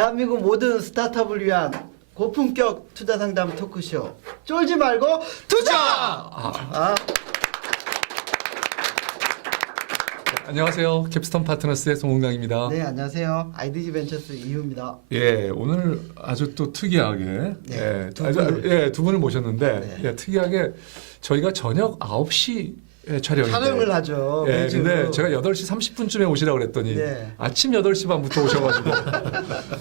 대한민국 모든 스타트업을 위한 고품격 투자 상담 토크쇼 쫄지 말고 투자! 안녕하세요. 캡스톤 파트너스의 송홍강입니다. 네, 안녕하세요. IDG 벤처스 이hu입니다. 예, 오늘 아주 또 특이하게 네, 두 분을 모셨는데 네. 예, 특이하게 저희가 저녁 9시 촬영인데 촬영을 하죠. 예, 매주. 근데 제가 8시 30분쯤에 오시라고 그랬더니 네. 아침 8시 반부터 오셔가지고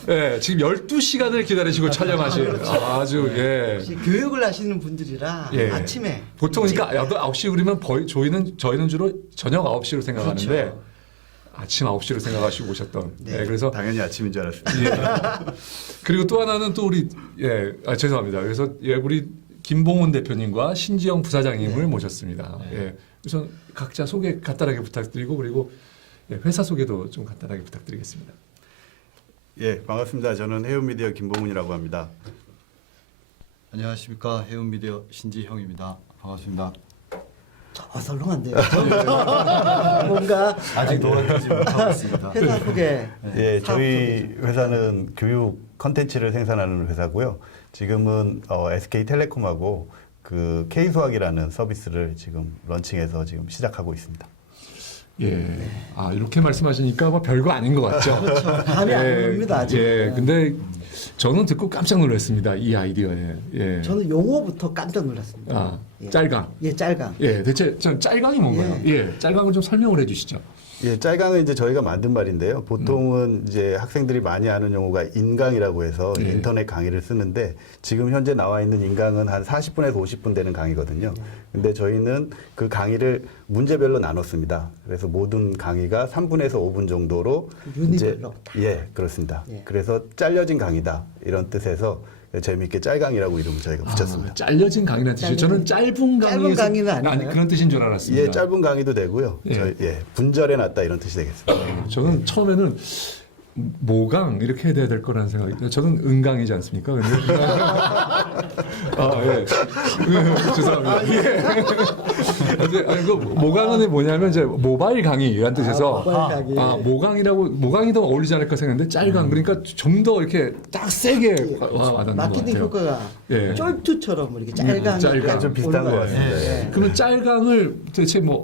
예, 지금 12시간을 기다리시고 촬영하신 아주 예. 혹시 교육을 하시는 분들이라 예. 아침에 보통 일찍- 그러니까 9시 그러면 저희는 주로 저녁 9시로 생각하는데 그렇죠. 아침 9시로 생각하시고 오셨던. 네. 예, 그래서 당연히 아침인 줄 알았습니다. 예. 그리고 또 하나는 또 우리 죄송합니다. 그래서 우리 김봉훈 대표님과 신지영 부사장님을 네. 모셨습니다. 예. 우선 각자 소개 간단하게 부탁드리고 그리고 회사 소개도 좀 간단하게 부탁드리겠습니다. 예, 반갑습니다. 저는 해운미디어 김봉훈이라고 합니다. 안녕하십니까, 해운미디어 신지형입니다. 반갑습니다. 어설렁한데요. 뭔가 아직 노하지 못하고 있습니다. 회사 소개. 예, 사업 저희 소개 좀. 회사는 교육 컨텐츠를 생산하는 회사고요. 지금은 SK텔레콤하고 그 K수학이라는 서비스를 지금 런칭해서 지금 시작하고 있습니다. 예. 아, 이렇게 말씀하시니까 뭐 별거 아닌 것 같죠? 그렇죠. 감이 안 옵니다, 아직. 예. 근데 저는 듣고 깜짝 놀랐습니다. 이 아이디어에. 예. 저는 용어부터 깜짝 놀랐습니다. 아, 예. 짤강. 예, 짤강. 예, 대체 짤강이 뭔가요? 예. 짤강을 좀 설명을 해 주시죠. 예, 짤강은 이제 저희가 만든 말인데요. 보통은 이제 학생들이 많이 아는 용어가 인강이라고 해서 예. 인터넷 강의를 쓰는데 지금 현재 나와 있는 인강은 한 40분에서 50분 되는 강의거든요. 근데 저희는 그 강의를 문제별로 나눴습니다. 그래서 모든 강의가 3분에서 5분 정도로 유닛별로 다. 예, 그렇습니다. 예. 그래서 잘려진 강의다 이런 뜻에서 재미있게 짤강이라고 이름을 저희가 붙였습니다. 아, 잘려진 강의라는 뜻이죠. 저는 짧은 짧은 강의는 아닌가요? 아니 그런 뜻인 줄 알았습니다. 예, 짧은 강의도 되고요. 예. 분절해 놨다 이런 뜻이 되겠습니다. 저는 처음에는 모강 이렇게 해야 될 거라는 생각이. 저는 은강이지 않습니까? 근데 예. 죄송합니다. 예. 근데 아니, 그 모강은 뭐냐면 이제 모바일 강의라는 뜻에서 모바일 강의. 모강이 더 어울리지 않을까 생각했는데 짤강 그러니까 좀 더 이렇게 딱 세게 와닿는 것 마케팅 같아요. 효과가 예. 쫄투처럼 이렇게 짤강. 짤강. 좀 비슷한 것 같습니다. 예. 그러면 짤강을 대체 뭐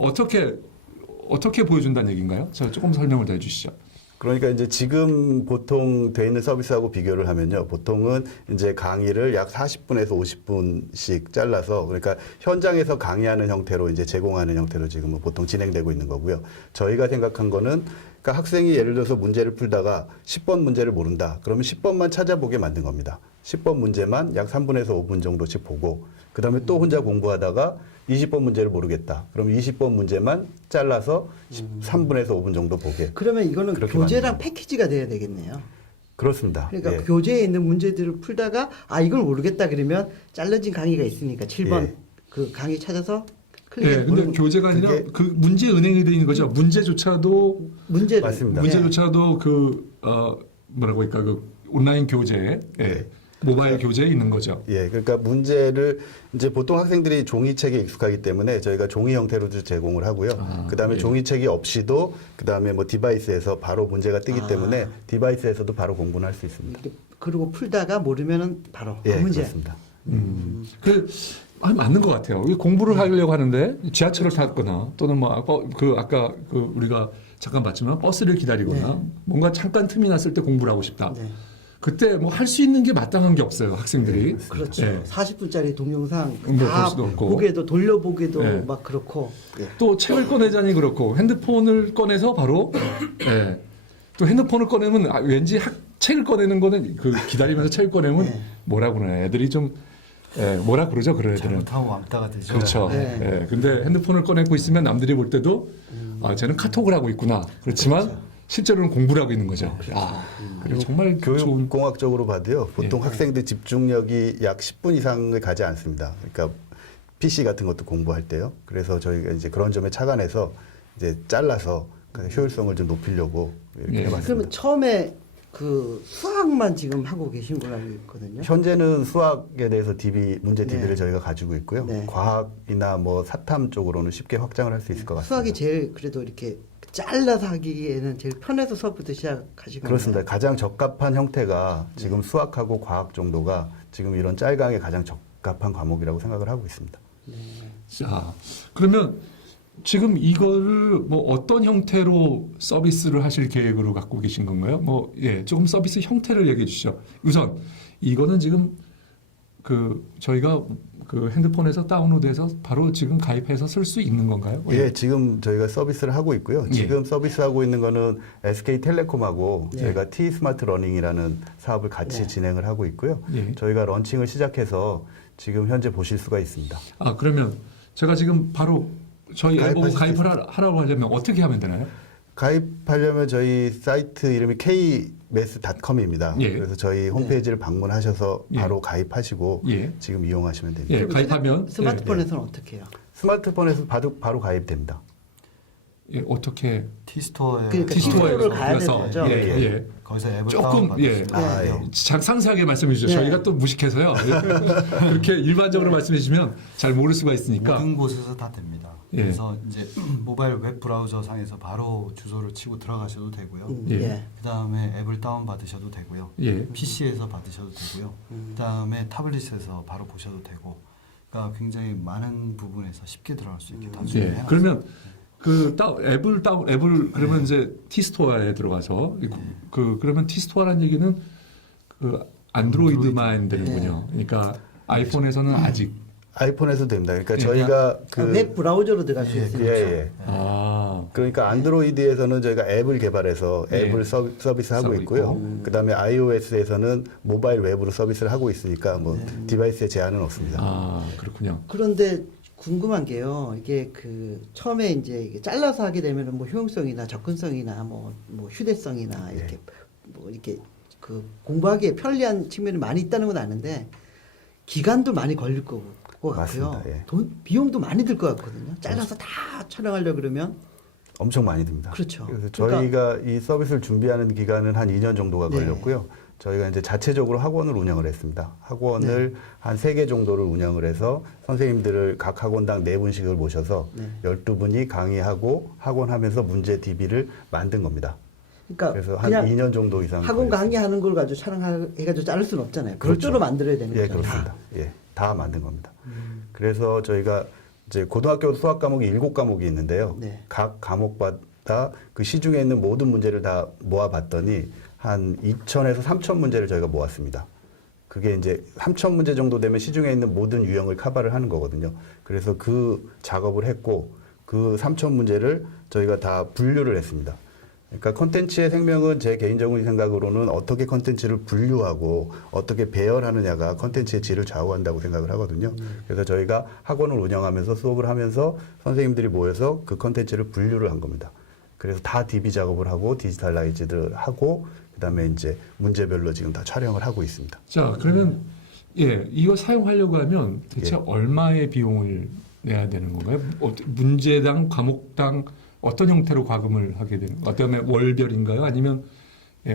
어떻게 보여준다는 얘기인가요? 저 조금 설명을 더 해주시죠. 그러니까 이제 지금 보통 돼 있는 서비스하고 비교를 하면요. 보통은 이제 강의를 약 40분에서 50분씩 잘라서 그러니까 현장에서 강의하는 형태로 이제 제공하는 형태로 지금 보통 진행되고 있는 거고요. 저희가 생각한 거는 그러니까 학생이 예를 들어서 문제를 풀다가 10번 문제를 모른다. 그러면 10번만 찾아보게 만든 겁니다. 10번 문제만 약 3분에서 5분 정도씩 보고 그다음에 또 혼자 공부하다가 20번 문제를 모르겠다. 그럼 20번 문제만 잘라서 3분에서 5분 정도 보게. 그러면 이거는 그렇게 교재랑 만듭니다. 패키지가 돼야 되겠네요. 그렇습니다. 그러니까 예. 교재에 있는 문제들을 풀다가 이걸 모르겠다 그러면 잘라진 강의가 있으니까 7번 예. 그 강의 찾아서 예, 클릭해서 근데 보는 교재가 아니라 그게- 그 문제 은행이 되어 있는 거죠. 문제조차도 문제를 맞습니다. 문제조차도 뭐라고 할까 그 온라인 교재, 네. 모바일 교재에 있는 거죠. 예, 그러니까 문제를 이제 보통 학생들이 종이책에 익숙하기 때문에 저희가 종이 형태로도 제공을 하고요. 그다음에 예. 종이책이 없이도 그다음에 뭐 디바이스에서 바로 문제가 뜨기 때문에 디바이스에서도 바로 공부를 할 수 있습니다. 그리고 풀다가 모르면은 바로 예, 그 문제. 그렇습니다. 맞는 것 같아요. 공부를 하려고 하는데 지하철을 탔거나 또는 뭐 아까 우리가 잠깐 봤지만 버스를 기다리거나 뭔가 잠깐 틈이 났을 때 공부를 하고 싶다. 네. 그때 뭐 할 수 있는 게 마땅한 게 없어요, 학생들이. 그렇죠. 예. 40분짜리 동영상 볼 다 수도 없고. 보게도 돌려보기도 네. 막 그렇고. 예. 또 책을 꺼내자니 그렇고 핸드폰을 꺼내서 바로 또 핸드폰을 꺼내면 왠지 책을 꺼내는 거는 그 기다리면서 책을 꺼내면 뭐라 그러나 애들이 좀 뭐라 그러죠 그런 애들은 잘못하면 왕따가 되죠. 그렇죠. 네. 근데 핸드폰을 꺼내고 있으면 남들이 볼 때도 쟤는 카톡을 하고 있구나. 그렇지만 실제로는 공부를 하고 있는 거죠. 그리고 정말 좋은 교육공학적으로 봐도요. 보통 학생들 집중력이 약 10분 이상을 가지 않습니다. 그러니까 PC 같은 것도 공부할 때요. 그래서 저희가 이제 그런 점에 착안해서 이제 잘라서 효율성을 좀 높이려고 이렇게 예. 해봤습니다. 그러면 처음에 그 수학만 지금 하고 계신 걸로 알고 있거든요. 현재는 수학에 대해서 문제 DB를 네. 저희가 가지고 있고요. 네. 과학이나 뭐 사탐 쪽으로는 쉽게 확장을 할 수 있을 것 같습니다. 수학이 제일 그래도 이렇게 잘라서 하기에는 제일 편해서 수업부터 시작하신 건가요? 그렇습니다. 가장 적합한 형태가 지금 수학하고 과학 정도가 지금 이런 짤강에 가장 적합한 과목이라고 생각을 하고 있습니다. 자, 그러면 지금 이거를 뭐 어떤 형태로 서비스를 하실 계획으로 갖고 계신 건가요? 뭐, 예, 조금 서비스 형태를 얘기해 주시죠. 우선, 이거는 지금 저희가 핸드폰에서 다운로드해서 바로 지금 가입해서 쓸 수 있는 건가요? 예, 지금 저희가 서비스를 하고 있고요. 예. 지금 서비스하고 있는 거는 SK텔레콤하고 네. 저희가 T-스마트 러닝이라는 사업을 같이 네. 진행을 하고 있고요. 예. 저희가 런칭을 시작해서 지금 현재 보실 수가 있습니다. 아, 그러면 제가 지금 바로 저희 앱 보고 가입하실 수 가입을 하라고 하려면 어떻게 하면 되나요? 가입하려면 저희 사이트 이름이 kmess.com입니다. 예. 그래서 저희 홈페이지를 방문하셔서 예. 바로 가입하시고 예. 지금 이용하시면 됩니다. 예, 가입하면 스마트폰에서는 어떻게 해요? 스마트폰에서 바로 가입됩니다. 예, 어떻게 T스토어에 그러니까 T스토어에 T스토어를 가야 되는 들어가서, 거죠? 예, 예. 예. 거기서 앱을 조금, 다운받으시면 아, 돼요. 상세하게 말씀해 주시죠. 네. 저희가 또 무식해서요. 그렇게 일반적으로 말씀해 주시면 잘 모를 수가 있으니까. 모든 곳에서 다 됩니다. 예. 그래서 이제 모바일 웹 브라우저 상에서 바로 주소를 치고 들어가셔도 되고요. 예. 예. 그다음에 앱을 다운 받으셔도 되고요. 예. PC에서 받으셔도 되고요. 그다음에 타블릿에서 바로 보셔도 되고. 그러니까 굉장히 많은 부분에서 쉽게 들어갈 수 있게 다 예. 준비해놨습니다. 그러면 앱을 그러면 이제 T스토어에 들어가서 그러면 T스토어라는 얘기는 안드로이드만 되는군요. 그러니까 아이폰에서는 아직 아이폰에서 됩니다. 그러니까 예. 저희가 웹 브라우저로 들어갈 수 예, 있어요. 예. 그러니까 안드로이드에서는 저희가 앱을 개발해서 예. 앱을 서비스하고 하고 있고요. 있고. 그다음에 iOS에서는 모바일 웹으로 서비스를 하고 있으니까 뭐 디바이스에 제한은 없습니다. 아, 그렇군요. 그런데 궁금한 게요. 이게 처음에 이제 이게 잘라서 하게 되면은 뭐 효용성이나 접근성이나 뭐 휴대성이나 이렇게 이렇게 공부하기에 편리한 측면이 많이 있다는 건 아는데 기간도 많이 걸릴 것 같고요. 맞습니다. 예. 비용도 많이 들 것 같거든요. 잘라서 다 촬영하려 그러면 엄청 많이 듭니다. 그렇죠. 그래서 그러니까- 저희가 이 서비스를 준비하는 기간은 한 2년 정도가 네. 걸렸고요. 저희가 이제 자체적으로 학원을 운영을 했습니다. 학원을 한 3개 정도를 운영을 해서 선생님들을 각 학원당 4분씩을 모셔서 네. 12분이 강의하고 학원하면서 문제 DB를 만든 겁니다. 그러니까 그래서 한 그냥 2년 정도 이상 학원 걸렸습니다. 강의하는 걸 가지고 촬영해가지고 자를 수는 없잖아요. 그렇죠. 별도로 만들어야 되는 예, 거잖아요. 그렇습니다. 예, 다 만든 겁니다. 그래서 저희가 이제 고등학교 수학 과목이 7과목이 있는데요. 네. 각 과목마다 그 시중에 있는 모든 문제를 다 모아봤더니 한 2,000에서 3,000 문제를 저희가 모았습니다. 그게 이제 3,000 문제 정도 되면 시중에 있는 모든 유형을 커버를 하는 거거든요. 그래서 그 작업을 했고 그 3,000 문제를 저희가 다 분류를 했습니다. 그러니까 콘텐츠의 생명은 제 개인적인 생각으로는 어떻게 콘텐츠를 분류하고 어떻게 배열하느냐가 콘텐츠의 질을 좌우한다고 생각을 하거든요. 그래서 저희가 학원을 운영하면서 수업을 하면서 선생님들이 모여서 그 콘텐츠를 분류를 한 겁니다. 그래서 다 DB 작업을 하고 디지털라이즈를 하고 그다음에 이제 문제별로 지금 다 촬영을 하고 있습니다. 자, 그러면 이거 사용하려고 하면 대체 예. 얼마의 비용을 내야 되는 건가요? 문제당, 과목당 어떤 형태로 과금을 하게 되는? 어떤 월별인가요? 아니면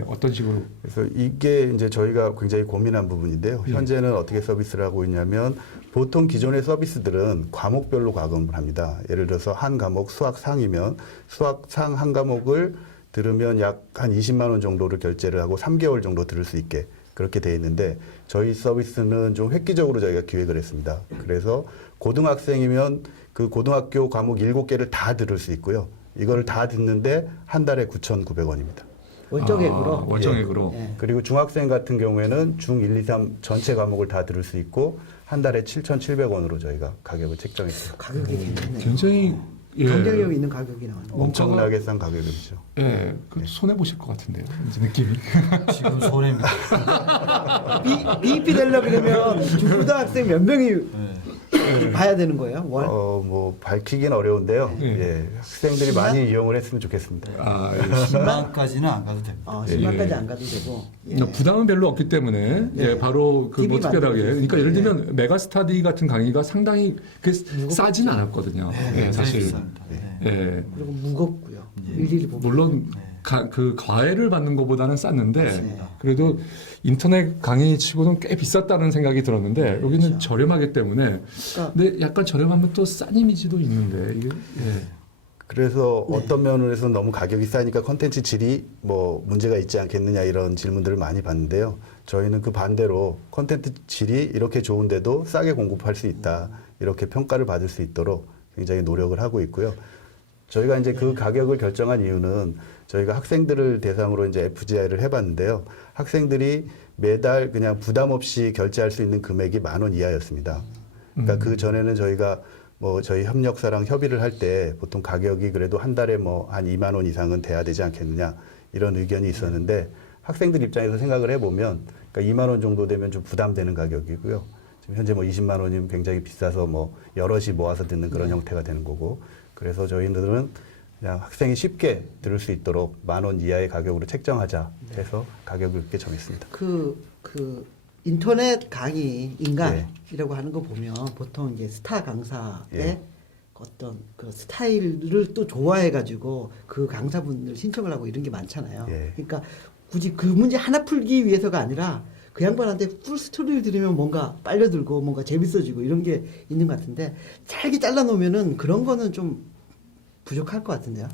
어떤 식으로? 그래서 이게 이제 저희가 굉장히 고민한 부분인데요. 현재는 어떻게 서비스를 하고 있냐면 보통 기존의 서비스들은 과목별로 과금을 합니다. 예를 들어서 한 과목 수학상이면 수학상 한 과목을 들으면 약 한 20만 원 정도를 결제를 하고 3개월 정도 들을 수 있게 그렇게 돼 있는데 저희 서비스는 좀 획기적으로 저희가 기획을 했습니다. 그래서 고등학생이면 그 고등학교 과목 7개를 다 들을 수 있고요. 이걸 다 듣는데 한 달에 9,900원입니다. 월정액으로. 월정액으로. 예. 그리고 중학생 같은 경우에는 중 1, 2, 3 전체 과목을 다 들을 수 있고 한 달에 7,700원으로 저희가 가격을 책정했습니다. 가격이 괜찮네요. 굉장히 경쟁력 있는 가격이 나오네요. 엄청나게 싼 가격이죠. 손해 보실 것 같은데요. 이제 느낌이. 지금 손해입니다. BEP 되려고 그러면 중고등학생 몇 명이 봐야 되는 거예요? 월? 뭐 밝히긴 어려운데요. 네. 예, 학생들이 많이 이용을 했으면 좋겠습니다. 아, 10만까지는 안 가도 됩니다. 10만까지 예. 안 가도 되고. 예. 부담은 별로 없기 때문에 네. 바로 뭐 TV 특별하게. 그러니까 예를 만들어주세요. 들면 메가스타디 같은 강의가 상당히 싸진 않았거든요. 굉장히 사실. 비쌉니다. 네. 예. 그리고 무겁고요. 예. 일일이 보면. 물론 그 과외를 받는 것보다는 쌌는데 맞습니다. 그래도 인터넷 강의 치고는 꽤 비쌌다는 생각이 들었는데 여기는 그렇죠. 저렴하기 때문에 그러니까 근데 약간 저렴하면 또 싼 이미지도 있는데 이게 그래서 네. 어떤 면에서 너무 가격이 싸니까 컨텐츠 질이 뭐 문제가 있지 않겠느냐 이런 질문들을 많이 받는데요. 저희는 그 반대로 컨텐츠 질이 이렇게 좋은데도 싸게 공급할 수 있다. 이렇게 평가를 받을 수 있도록 굉장히 노력을 하고 있고요. 저희가 이제 그 가격을 결정한 이유는 저희가 학생들을 대상으로 이제 FGI를 해봤는데요. 학생들이 매달 그냥 부담 없이 결제할 수 있는 금액이 10,000원 이하였습니다. 그러니까 그 전에는 저희가 뭐 저희 협력사랑 협의를 할 때 보통 가격이 그래도 한 달에 뭐 한 2만 원 이상은 돼야 되지 않겠느냐 이런 의견이 있었는데 학생들 입장에서 생각을 해보면 그러니까 2만 원 정도 되면 좀 부담되는 가격이고요. 지금 현재 뭐 20만 원이면 굉장히 비싸서 뭐 여럿이 모아서 듣는 그런 형태가 되는 거고 그래서 저희들은 그냥 학생이 쉽게 들을 수 있도록 10,000원 이하의 가격으로 책정하자 해서 가격을 그렇게 정했습니다. 그 인터넷 강의 인간이라고 하는 거 보면 보통 이제 스타 강사의 예. 어떤 그 스타일을 또 좋아해가지고 그 강사분들 신청을 하고 이런 게 많잖아요. 예. 그러니까 굳이 그 문제 하나 풀기 위해서가 아니라 그 양반한테 풀 스토리를 들으면 뭔가 빨려들고 뭔가 재밌어지고 이런 게 있는 것 같은데 짧게 잘라놓으면은 그런 거는 좀 부족할 것 같은데요.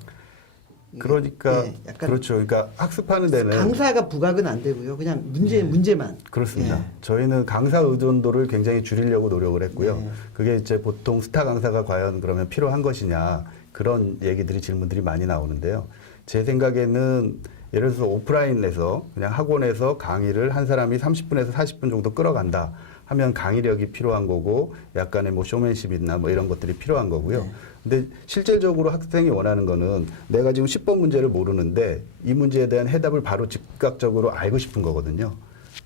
그러니까 예, 약간 그렇죠. 그러니까 학습하는 데는 강사가 부각은 안 되고요. 그냥 문제만. 그렇습니다. 예. 저희는 강사 의존도를 굉장히 줄이려고 노력을 했고요. 네. 그게 이제 보통 스타 강사가 과연 그러면 필요한 것이냐 그런 얘기들이 질문들이 많이 나오는데요. 제 생각에는 예를 들어서 오프라인에서 그냥 학원에서 강의를 한 사람이 30분에서 40분 정도 끌어간다 하면 강의력이 필요한 거고 약간의 뭐 쇼맨십이나 뭐 이런 것들이 필요한 거고요. 근데 실질적으로 학생이 원하는 거는 내가 지금 10번 문제를 모르는데 이 문제에 대한 해답을 바로 즉각적으로 알고 싶은 거거든요.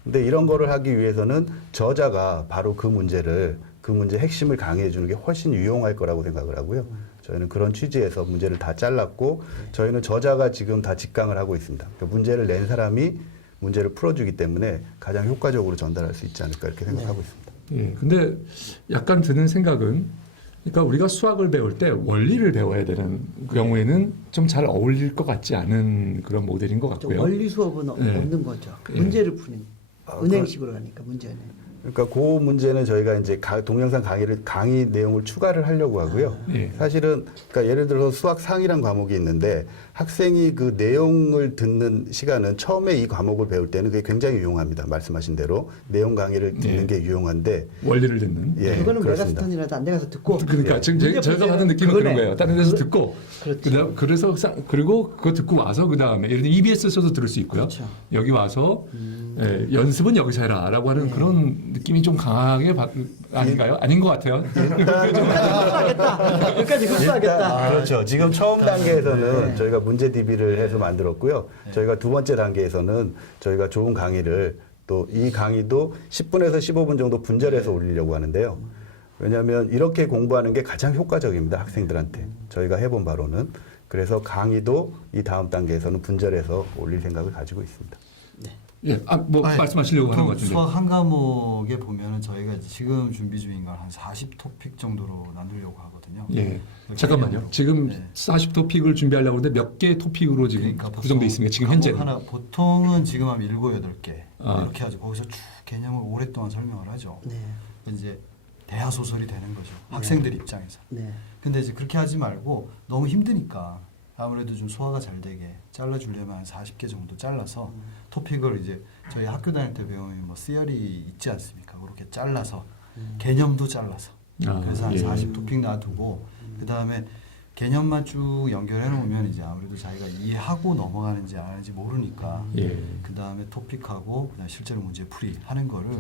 근데 이런 거를 하기 위해서는 저자가 바로 그 문제 핵심을 강의해 주는 게 훨씬 유용할 거라고 생각을 하고요. 저희는 그런 취지에서 문제를 다 잘랐고 저희는 저자가 지금 다 직강을 하고 있습니다. 그러니까 문제를 낸 사람이 문제를 풀어주기 때문에 가장 효과적으로 전달할 수 있지 않을까 이렇게 생각하고 있습니다. 예. 근데 약간 드는 생각은 그러니까 우리가 수학을 배울 때 원리를 배워야 되는 경우에는 좀 잘 어울릴 것 같지 않은 그런 모델인 것 같고요. 원리 수업은 네. 없는 거죠. 예. 문제를 푸는 은행식으로 하니까 문제는. 그러니까 그 문제는 저희가 이제 동영상 강의 내용을 추가를 하려고 하고요. 예. 사실은 그러니까 예를 들어서 수학 상이란 과목이 있는데 학생이 그 내용을 듣는 시간은 처음에 이 과목을 배울 때는 그게 굉장히 유용합니다. 말씀하신 대로 내용 강의를 듣는 예. 게 유용한데 원리를 듣는. 예, 그거는 그렇습니다. 메가스턴이라도 안 돼가서 듣고. 그러니까 지금 문제 제가 풀이는 받은 느낌은 그거네. 그런 거예요. 다른 데서 듣고 그렇죠. 그래서 그리고 그거 듣고 와서 그 다음에 예를 들어 EBS에서도 들을 수 있고요. 그렇죠. 여기 와서 예, 연습은 여기서 해라라고 하는 그런 느낌이 좀 강하게 아닌가요? 아닌 것 같아요. 흡수하겠다. 여기까지 흡수하겠다. 그렇죠. 지금 처음 단계에서는 저희가 문제 DB를 해서 만들었고요. 저희가 두 번째 단계에서는 저희가 좋은 강의를 또 이 강의도 10분에서 15분 정도 분절해서 올리려고 하는데요. 왜냐하면 이렇게 공부하는 게 가장 효과적입니다. 학생들한테. 저희가 해본 바로는. 그래서 강의도 이 다음 단계에서는 분절해서 올릴 생각을 가지고 있습니다. 예, 말씀하시려고 하는 것 같은데. 수학 한 과목에 보면은 저희가 지금 준비 중인 걸 한 40토픽 정도로 나누려고 하거든요. 예. 잠깐만요. 개념으로. 지금 네. 40토픽을 준비하려고 하는데 몇 개 토픽으로 지금 그러니까 구성돼 있습니까? 지금 과목 현재는. 하나 보통은 지금 한 7, 8개 아. 이렇게 하죠. 거기서 쭉 개념을 오랫동안 설명을 하죠. 네. 이제 대하 소설이 되는 거죠. 학생들 입장에서. 네. 근데 이제 그렇게 하지 말고 너무 힘드니까 아무래도 좀 소화가 잘 되게 잘라주려면 한 40개 정도 잘라서 토픽을 이제 저희 학교 다닐 때 배우면 뭐 시어리 있지 않습니까? 그렇게 잘라서 개념도 잘라서 그래서 한 예. 40토픽 놔두고 그 다음에 개념만 쭉 연결해 놓으면 이제 아무래도 자기가 이해하고 넘어가는지 안 하는지 모르니까 예. 그 다음에 토픽하고 그다음에 실제로 문제 풀이 하는 거를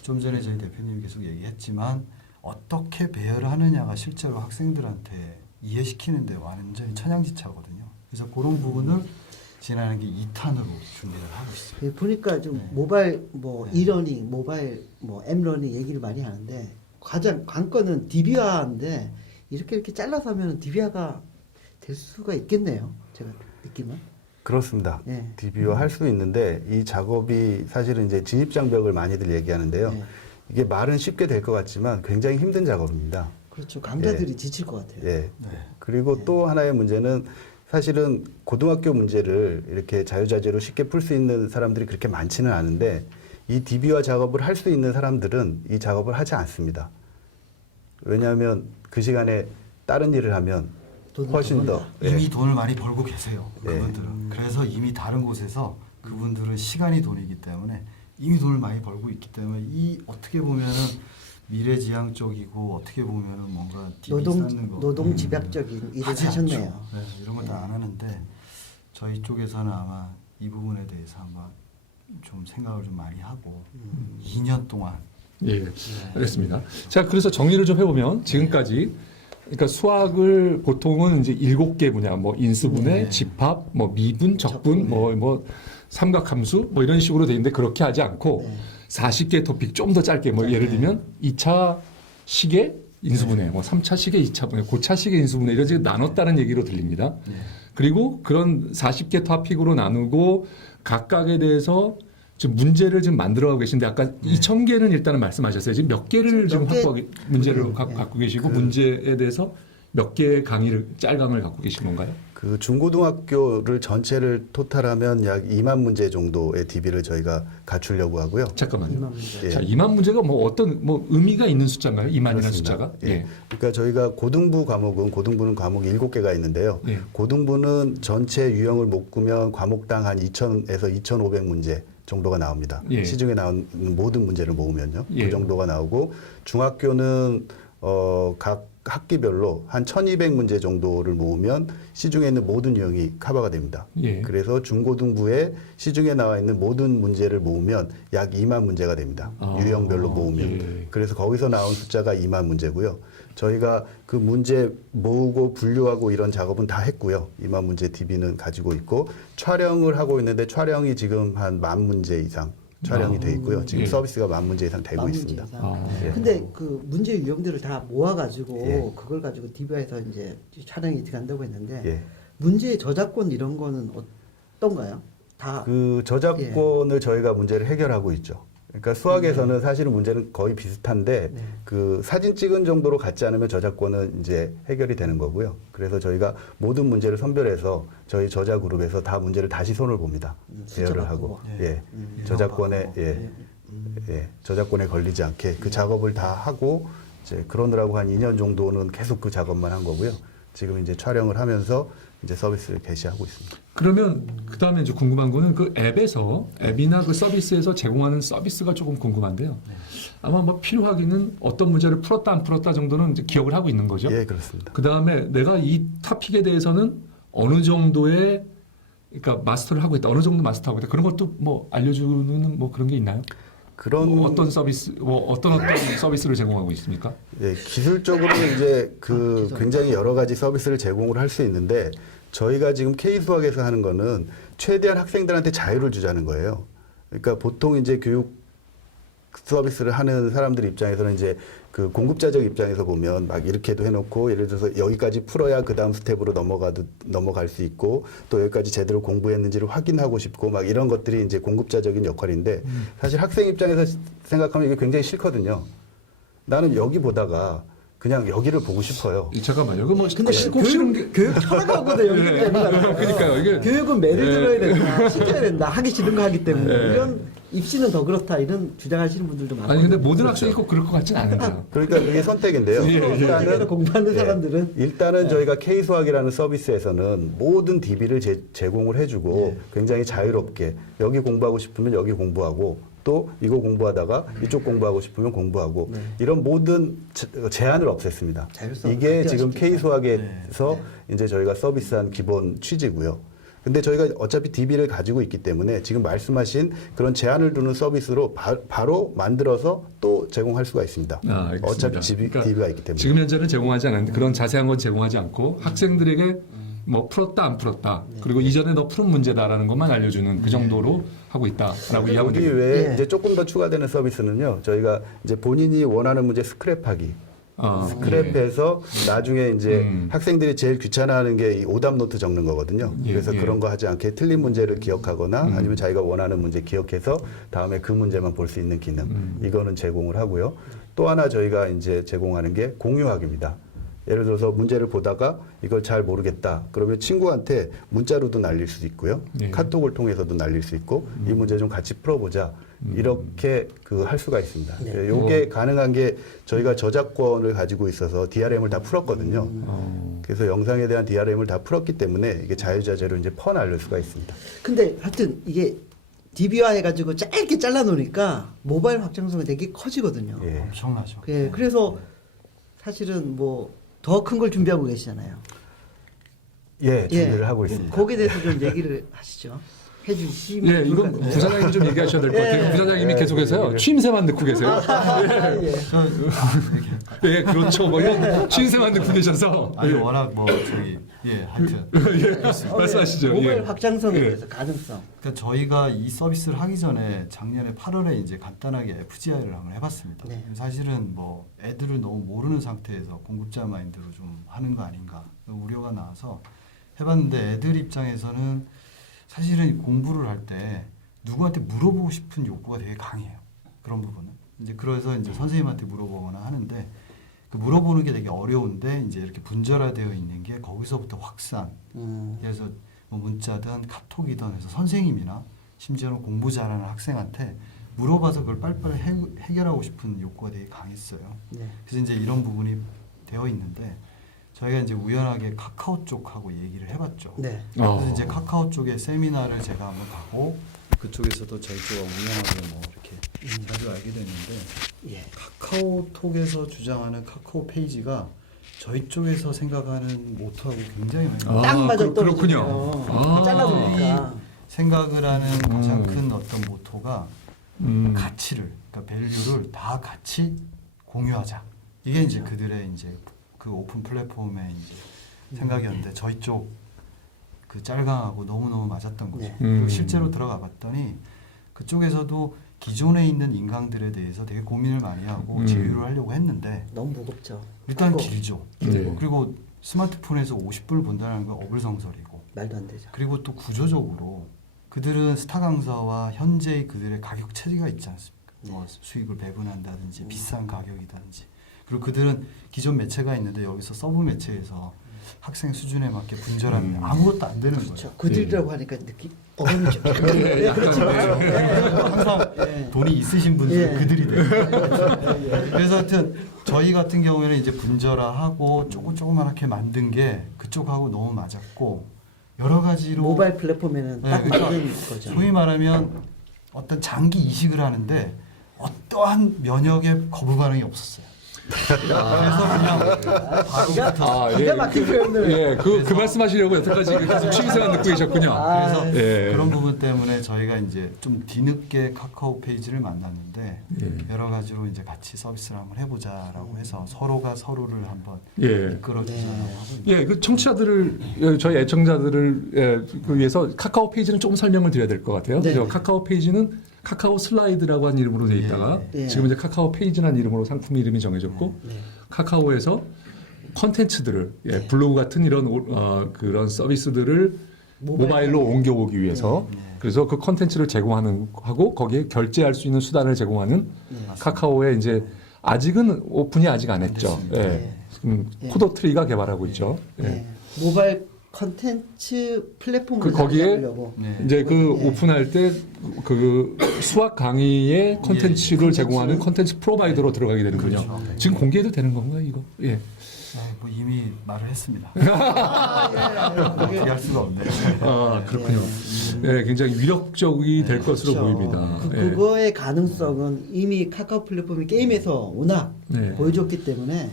좀 전에 저희 대표님이 계속 얘기했지만 어떻게 배열을 하느냐가 실제로 학생들한테 이해시키는데 완전히 천양지차거든요. 그래서 그런 부분을 지난해 2탄으로 준비를 하고 있어요. 보니까 좀 네. 모바일 뭐 네. 이러닝, 모바일 뭐 앱러닝 얘기를 많이 하는데 가장 관건은 DB화인데 이렇게 잘라서 하면 DB화가 될 수가 있겠네요. 제가 느낌은. 그렇습니다. 네. DB화 할 수 있는데 이 작업이 사실은 이제 진입장벽을 많이들 얘기하는데요. 네. 이게 말은 쉽게 될 것 같지만 굉장히 힘든 작업입니다. 그렇죠. 강좌들이 지칠 것 같아요. 예. 네. 그리고 또 하나의 문제는 사실은 고등학교 문제를 이렇게 자유자재로 쉽게 풀 수 있는 사람들이 그렇게 많지는 않은데 이 DB화 작업을 할 수 있는 사람들은 이 작업을 하지 않습니다. 왜냐하면 그 시간에 다른 일을 하면 돈을 훨씬 더 이미 돈을 많이 벌고 계세요. 예. 그분들은. 그래서 이미 다른 곳에서 그분들은 시간이 돈이기 때문에 이미 돈을 많이 벌고 있기 때문에 이 어떻게 보면은 미래지향적이고 어떻게 보면은 뭔가 DB 쌓는 거 노동 집약적인 일을 하지 하셨네요. 않죠. 네, 이런 걸 다 안 하는데 저희 쪽에서는 아마 이 부분에 대해서 한번 좀 생각을 좀 많이 하고 2년 동안 예, 알겠습니다. 자, 그래서 정리를 좀 해보면 지금까지 그러니까 수학을 보통은 이제 7개 분야, 뭐 인수분해, 네. 집합, 뭐 미분, 적분, 적분, 뭐 삼각함수, 뭐 이런 식으로 돼 있는데 그렇게 하지 않고 네. 40개 토픽 좀 더 짧게 뭐 예를 들면 2차 시계 인수분해, 뭐 3차 시계 2차 분해, 고차 시계 인수분해 이런 식으로 나눴다는 얘기로 들립니다. 네. 그리고 그런 40개 토픽으로 나누고 각각에 대해서 지금 문제를 지금 만들어가고 계신데 아까 2,000개는 일단은 말씀하셨어요. 지금 몇 개를 몇 지금 개? 확보하기 문제를 네. 갖고 계시고 그- 문제에 대해서 몇 개의 강의를 짤강을 갖고 계신 건가요? 그 중고등학교를 전체를 토탈하면 약 2만 문제 정도의 DB를 저희가 갖추려고 하고요. 잠깐만요. 2만 문제. 예. 자, 2만 문제가 뭐 어떤 뭐 의미가 있는 숫자인가요? 2만이라는 그렇습니다. 숫자가? 예. 그러니까 저희가 고등부는 과목이 7개가 있는데요. 예. 고등부는 전체 유형을 묶으면 과목당 한 2,000에서 2,500문제 정도가 나옵니다. 예. 시중에 나오는 모든 문제를 모으면요. 예. 그 정도가 나오고 중학교는 각 학기별로 한 1,200문제 정도를 모으면 시중에 있는 모든 유형이 커버가 됩니다. 예. 그래서 중고등부에 시중에 나와 있는 모든 문제를 모으면 약 2만 문제가 됩니다. 아, 유형별로 모으면. 예. 그래서 거기서 나온 숫자가 2만 문제고요. 저희가 그 문제 모으고 분류하고 이런 작업은 다 했고요. 2만 문제 DB는 가지고 있고 촬영을 하고 있는데 촬영이 지금 한 10,000문제 이상 촬영이 돼 있고요. 지금 예. 서비스가 10,000문제 이상 되고 10,000 있습니다. 이상. 아. 예. 근데 그 문제 유형들을 다 모아가지고 예. 그걸 가지고 DB화해서 이제 촬영이 들어간다고 했는데 예. 문제의 저작권 이런 거는 어떤가요? 다 그 저작권을 저희가 문제를 해결하고 있죠. 그러니까 수학에서는 사실은 문제는 거의 비슷한데 네. 그 사진 찍은 정도로 갖지 않으면 저작권은 이제 해결이 되는 거고요. 그래서 저희가 모든 문제를 선별해서 저희 저자 그룹에서 다 문제를 다시 손을 봅니다. 숫자 대여를 바꾸고. 하고 예. 예. 저작권에 바꾸고. 예. 예. 저작권에 걸리지 않게 그 작업을 다 하고 이제 그러느라고 한 2년 정도는 계속 그 작업만 한 거고요. 지금 이제 촬영을 하면서 이제 서비스를 개시하고 있습니다. 그러면 그 다음에 이제 궁금한 거는 그 앱이나 그 서비스에서 제공하는 서비스가 조금 궁금한데요. 아마 뭐 필요하기는 어떤 문제를 풀었다 안 풀었다 정도는 이제 기억을 하고 있는 거죠. 예, 그렇습니다. 그 다음에 내가 이 토픽에 대해서는 어느 정도의 그러니까 마스터를 하고 있다. 어느 정도 마스터하고 있다. 그런 것도 뭐 알려주는 뭐 그런 게 있나요? 그런 뭐 어떤 서비스, 어떤 서비스를 제공하고 있습니까? 예, 기술적으로는 이제 그 굉장히 여러 가지 서비스를 제공을 할 수 있는데 저희가 지금 K수학에서 하는 거는 최대한 학생들한테 자유를 주자는 거예요. 그러니까 보통 이제 교육 서비스를 하는 사람들 입장에서는 이제 그 공급자적 입장에서 보면 막 이렇게도 해놓고 예를 들어서 여기까지 풀어야 그 다음 스텝으로 넘어갈 수 있고 또 여기까지 제대로 공부했는지를 확인하고 싶고 막 이런 것들이 이제 공급자적인 역할인데 사실 학생 입장에서 생각하면 이게 굉장히 싫거든요. 나는 여기 보다가 그냥 여기를 보고 싶어요. 잠깐만요. 이거 뭐 근데 꼭 싫은 게 교육 철학하고도 연결됩니다. 그러니까요. 이게 교육은 매를 예. 들어야 된다, 시켜야 된다, 하기 싫은 거 하기 때문에 예. 이런 입시는 더 그렇다 이런 주장하시는 분들도 많아요. 아니 근데 모든 학생이 꼭 그럴 것 같지는 않은데요. 그러니까 그게 선택인데요. 세계에서 공부하는 사람들은 일단은 저희가 K수학이라는 서비스에서는 모든 DB를 제공을 해주고 굉장히 자유롭게 여기 공부하고 싶으면 여기 공부하고 또 이거 공부하다가 이쪽 공부하고 싶으면 공부하고 이런 모든 제한을 없앴습니다. 자율성을 이게 지금 극대화시키자. K수학에서 이제 저희가 서비스한 기본 취지고요. 근데 저희가 어차피 DB를 가지고 있기 때문에 지금 말씀하신 그런 제한을 두는 서비스로 바로 만들어서 또 제공할 수가 있습니다. 아, 알겠습니다. 어차피 그러니까 DB가 있기 때문에. 지금 현재는 제공하지 않았는데 그런 자세한 건 제공하지 않고 학생들에게 뭐 풀었다 안 풀었다 그리고 이전에 너 푸른 문제다라는 것만 알려주는 그 정도로 하고 있다라고 이해하면 여기 되겠네요. 외에 예. 이제 조금 더 추가되는 서비스는요. 저희가 이제 본인이 원하는 문제 스크랩하기. 스크랩해서 나중에 이제 학생들이 제일 귀찮아하는 게 이 오답 노트 적는 거거든요. 예, 그래서 예. 그런 거 하지 않게 틀린 문제를 기억하거나 아니면 자기가 원하는 문제 기억해서 다음에 그 문제만 볼 수 있는 기능 이거는 제공을 하고요. 또 하나 저희가 이제 제공하는 게 공유학입니다. 예를 들어서 문제를 보다가 이걸 잘 모르겠다. 그러면 친구한테 문자로도 날릴 수도 있고요. 예. 카톡을 통해서도 날릴 수 있고 이 문제 좀 같이 풀어보자. 이렇게 그 할 수가 있습니다. 네. 이게 가능한 게 저희가 저작권을 가지고 있어서 DRM을 다 풀었거든요. 그래서 영상에 대한 DRM을 다 풀었기 때문에 이게 자유자재로 이제 퍼날릴 수가 있습니다. 근데 하여튼 이게 DB화 해가지고 짧게 잘라놓으니까 모바일 확장성이 되게 커지거든요. 예. 엄청나죠. 예, 그래서 사실은 뭐 더 큰 걸 준비하고 계시잖아요. 예, 준비를 하고 있습니다. 거기에 대해서 좀 얘기를 하시죠. 해주시면 예, 좋을 것 이건 같은데요. 부사장님 좀 얘기하셔야 될 것 같아요. 예. 부사장님이 계속해서요. 예. 취임새만 넣고 계세요. 예. 예, 그렇죠. 뭐 이런 취임새만 넣고 계셔서. 아니 예. 워낙 뭐 저기 하여튼 말씀하시죠. 모바일 예. 확장성에 예. 대해서 가능성. 그러니까 저희가 이 서비스를 하기 전에 작년에 8월에 이제 간단하게 FGI를 한번 해봤습니다. 네. 사실은 뭐 애들을 너무 모르는 상태에서 공급자 마인드로 좀 하는 거 아닌가 우려가 나와서 해봤는데 애들 입장에서는 사실은 공부를 할 때 누구한테 물어보고 싶은 욕구가 되게 강해요. 그런 부분은 이제 그래서 이제 선생님한테 물어보거나 하는데 그 물어보는 게 되게 어려운데 이제 이렇게 분절화되어 있는 게 거기서부터 확산. 그래서 뭐 문자든 카톡이든 해서 선생님이나 심지어는 공부 잘하는 학생한테 물어봐서 그걸 빨리빨리 해결하고 싶은 욕구가 되게 강했어요. 네. 그래서 이제 이런 부분이 되어 있는데 저희가 이제 우연하게 카카오 쪽하고 얘기를 해봤죠. 네. 그래서 이제 카카오 쪽에 세미나를 제가 한번 가고 그쪽에서도 저희 쪽과 우연하게 뭐 이렇게 자주 알게 됐는데 예. 카카오톡에서 주장하는 카카오 페이지가 저희 쪽에서 생각하는 모토하고 굉장히 많이 아, 딱 맞아 그렇군요. 떨어지네요. 아. 잘라보니까. 생각을 하는 가장 큰 어떤 모토가 음. 가치를, 그러니까 밸류를 다 같이 공유하자. 이게 이제 그들의 이제 그 오픈 플랫폼의 이제 생각이었는데 저희 쪽 그 짤강하고 너무너무 맞았던 거죠. 네. 그리고 실제로 들어가 봤더니 그쪽에서도 기존에 있는 인강들에 대해서 되게 고민을 많이 하고 제휴를 하려고 했는데 너무 무겁죠. 일단 아이고, 길죠. 네. 그리고 스마트폰에서 50분을 본다는 건 어불성설이고 말도 안 되죠. 그리고 또 구조적으로 그들은 스타 강사와 현재의 그들의 가격 체계가 있지 않습니까? 뭐 수익을 배분한다든지 비싼 가격이든지 그리고 그들은 기존 매체가 있는데 여기서 서브 매체에서 학생 수준에 맞게 분절하면 아무것도 안 되는 그렇죠. 거예요. 그들이라고 하니까 느낌 어감이 좀 네, 그렇지만 항상 예. 돈이 있으신 분들은 예. 그들이 돼요. 그래서 하여튼 저희 같은 경우에는 이제 분절화하고 조그맣게 만든 게 그쪽하고 너무 맞았고 여러 가지로 모바일 플랫폼에는 네, 딱 그러니까 맞는 거죠. 소위 말하면 어떤 장기 이식을 하는데 어떠한 면역의 거부 반응이 없었어요. 그래서 그냥 바로 기가 막힌 표현을. 예, 그 말씀하시려고 여태까지 계속 취임새만 넣고 계셨군요. 그래서 예. 그런 부분 때문에 저희가 이제 좀 뒤늦게 카카오 페이지를 만났는데 여러 가지로 이제 같이 서비스를 한번 해보자라고 해서 서로가 서로를 한번 예. 이끌어주자라고 하고 있는 예, 그 청취자들을 저희 애청자들을 그 위해서 카카오 페이지는 좀 설명을 드려야 될 것 같아요. 네. 그래서 카카오 페이지는 카카오 슬라이드라고 한 이름으로 되어 있다가 예. 지금 이제 카카오 페이지라는 이름으로 상품 이름이 정해졌고 네. 카카오에서 컨텐츠들을 블로그 같은 이런 그런 서비스들을 모바일로 옮겨오기 위해서 그래서 그 컨텐츠를 제공하는 하고 거기에 결제할 수 있는 수단을 제공하는 카카오의 이제 아직은 오픈이 아직 안 했죠. 됐습니다. 예. 지금 코더 트리가 개발하고 있죠. 예. 네. 모바일 컨텐츠 플랫폼을 거기에 하려고. 네. 이제 그 예. 오픈할 때 그 수학 강의의 컨텐츠를 제공하는 컨텐츠 프로바이더로 들어가게 되는군요. 그렇죠. 지금 공개해도 되는 건가요, 이거? 예. 뭐 이미 말을 했습니다. 예. 어떻게 수가 없네요. 아, 그렇군요. 예, 굉장히 위력적이 될 것으로 그렇죠. 보입니다. 예. 그거의 가능성은 이미 카카오 플랫폼이 게임에서 워낙 네. 보여줬기 때문에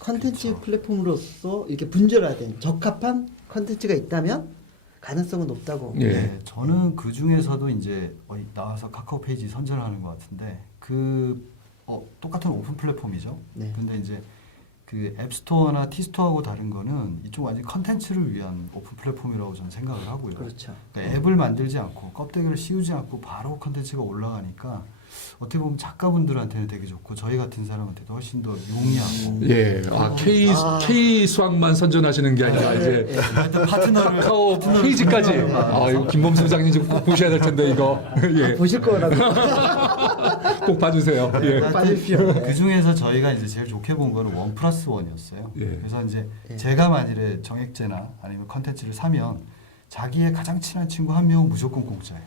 컨텐츠 플랫폼으로서 이렇게 분절화된 적합한 컨텐츠가 있다면 가능성은 높다고. 예. 네, 저는 그 중에서도 이제 나와서 카카오 페이지 선전하는 것 같은데 똑같은 오픈 플랫폼이죠. 네. 근데 이제 그 앱스토어나 티스토어하고 다른 거는 이쪽 완전 컨텐츠를 위한 오픈 플랫폼이라고 저는 생각을 하고요. 그렇죠. 그러니까 앱을 만들지 않고 껍데기를 씌우지 않고 바로 컨텐츠가 올라가니까 어떻게 보면 작가분들한테는 되게 좋고 저희 같은 사람한테도 훨씬 더 용이하고 예, K 수학만 선전하시는 게 아니라 이제 하여튼 파트너를 카카오 페이지까지. 아, 이거 김범수 부장님 좀 꼭 보셔야 될 텐데 이거. 예, 보실 거라고. 꼭 봐주세요. 예. 빠지십시오. 그 중에서 저희가 이제 제일 좋게 본 거는 1+1이었어요. 예. 그래서 이제 예. 제가 만일에 정액제나 아니면 컨텐츠를 사면 자기의 가장 친한 친구 한 명은 무조건 공짜예요.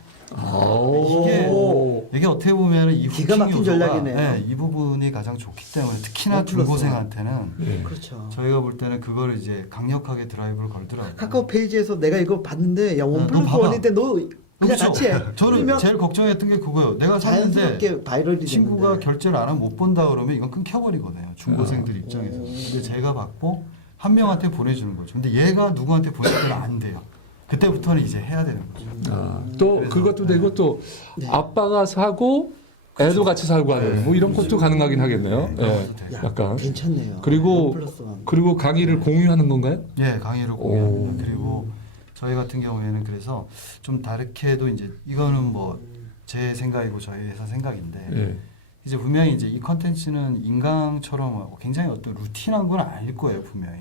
이게 어떻게 보면 이 기가 후킹 막힌 요소가, 전략이네요. 네, 이 부분이 가장 좋기 때문에 특히나 1+1. 중고생한테는 예. 그렇죠. 저희가 볼 때는 그걸 이제 강력하게 드라이브를 걸더라고요. 카카오 페이지에서 내가 이거 봤는데 야1 너 플러스 봐봐. 1인데 너 그냥 그렇죠. 같이 해. 저는 그러면 제일 걱정했던 게 그거예요. 내가 샀는데 자연스럽게 바이럴이 친구가 되는데. 결제를 안 하면 못 본다 그러면 이건 끊겨버리거든요. 중고생들 입장에서. 근데 제가 받고 한 명한테 보내주는 거죠. 근데 얘가 누구한테 보내주면 안 돼요. 그때부터는 이제 해야 되는 거죠. 아, 또 그래서, 그것도 되고 또 네. 아빠가 사고 애도 같이 살고 하는 뭐 이런 것도 가능하긴 하겠네요. 네, 예, 그것도 돼요. 약간. 괜찮네요. 그리고 1 플러스 1. 그리고 강의를 공유하는 건가요? 예, 강의를 공유합니다. 그리고 저희 같은 경우에는 그래서 좀 다르게도 이제 이거는 뭐 제 생각이고 저희 회사 생각인데 예. 이제 분명히 이제 이 컨텐츠는 인강처럼 굉장히 어떤 루틴한 건 아닐 거예요, 분명히.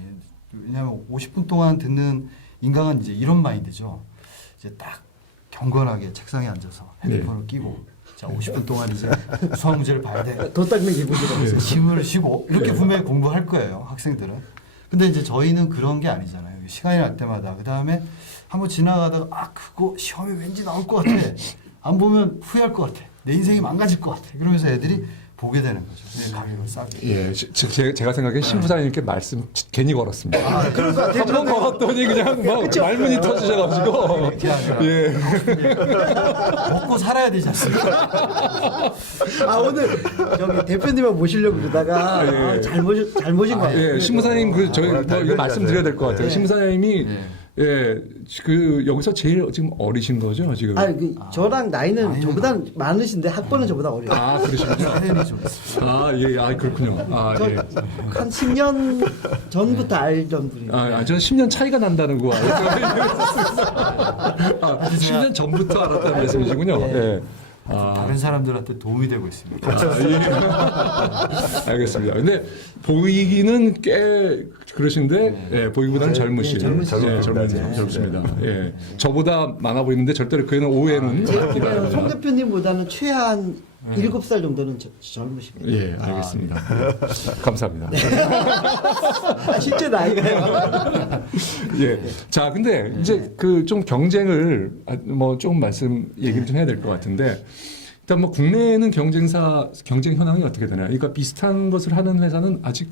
왜냐하면 50분 동안 듣는 인강은 이제 이런 마인드죠. 이제 딱 경건하게 책상에 앉아서 핸드폰을 끼고 자 50분 동안 이제 수학 문제를 봐야 돼. 도 닦는 기분으로. 그래서 힘을 쉬고 이렇게 분명히 공부할 거예요, 학생들은. 근데 이제 저희는 그런 게 아니잖아요. 시간이 날 때마다 그 다음에 한번 지나가다가 아 그거 시험에 왠지 나올 것 같아. 안 보면 후회할 것 같아. 내 인생이 망가질 것 같아. 그러면서 애들이 보게 되는 거죠. 그냥 가격을 싸게. 예, 제가 생각에 신부사님께 말씀 괜히 걸었습니다. 아, 그럴 것 같아요. 한 번 걸었더니 그냥 막 말문이 터지셔가지고. 이렇게 하죠. 예. 먹고 살아야 되지 않습니까? 아 오늘 저기 대표님을 모시려고 그러다가 아, 잘 모신 거 같아요. 예, 신부사님 그 저희 오늘 뭐 잘 이거 말씀드려야 될 것 같아요. 예. 신부사님이 예. 예, 그 여기서 제일 지금 어리신 거죠 지금? 아, 저랑 나이는 나이는 저보다 많으신데 학번은 저보다 어려요. 아, 그러시군요. 사연이 좀 있습니다. 아, 예, 아, 그렇군요. 아, 예. 한 10년 전부터 알던 분이에요. 아, 저는 10년 차이가 난다는 거 아, 10년 전부터 알았다는 말씀이시군요. 예. 아, 다른 사람들한테 도움이 되고 있습니다. 알겠습니다. 근데 보이기는 꽤 그러신데 예, 보이기보다는 젊으신. 젊습니다. 예. 저보다 많아 보이는데 절대로 그에는 오해는 제가 하지 보기에는 송 말아라. 대표님보다는 최한 7살 정도는 젊으십니다. 예, 알겠습니다. 예. 감사합니다. 아, 실제 나이가요. 예. 자, 근데 이제 그 좀 경쟁을 뭐 조금 얘기를 좀 해야 될 것 같은데 일단 뭐 국내에는 경쟁 현황이 어떻게 되나요? 그러니까 비슷한 것을 하는 회사는 아직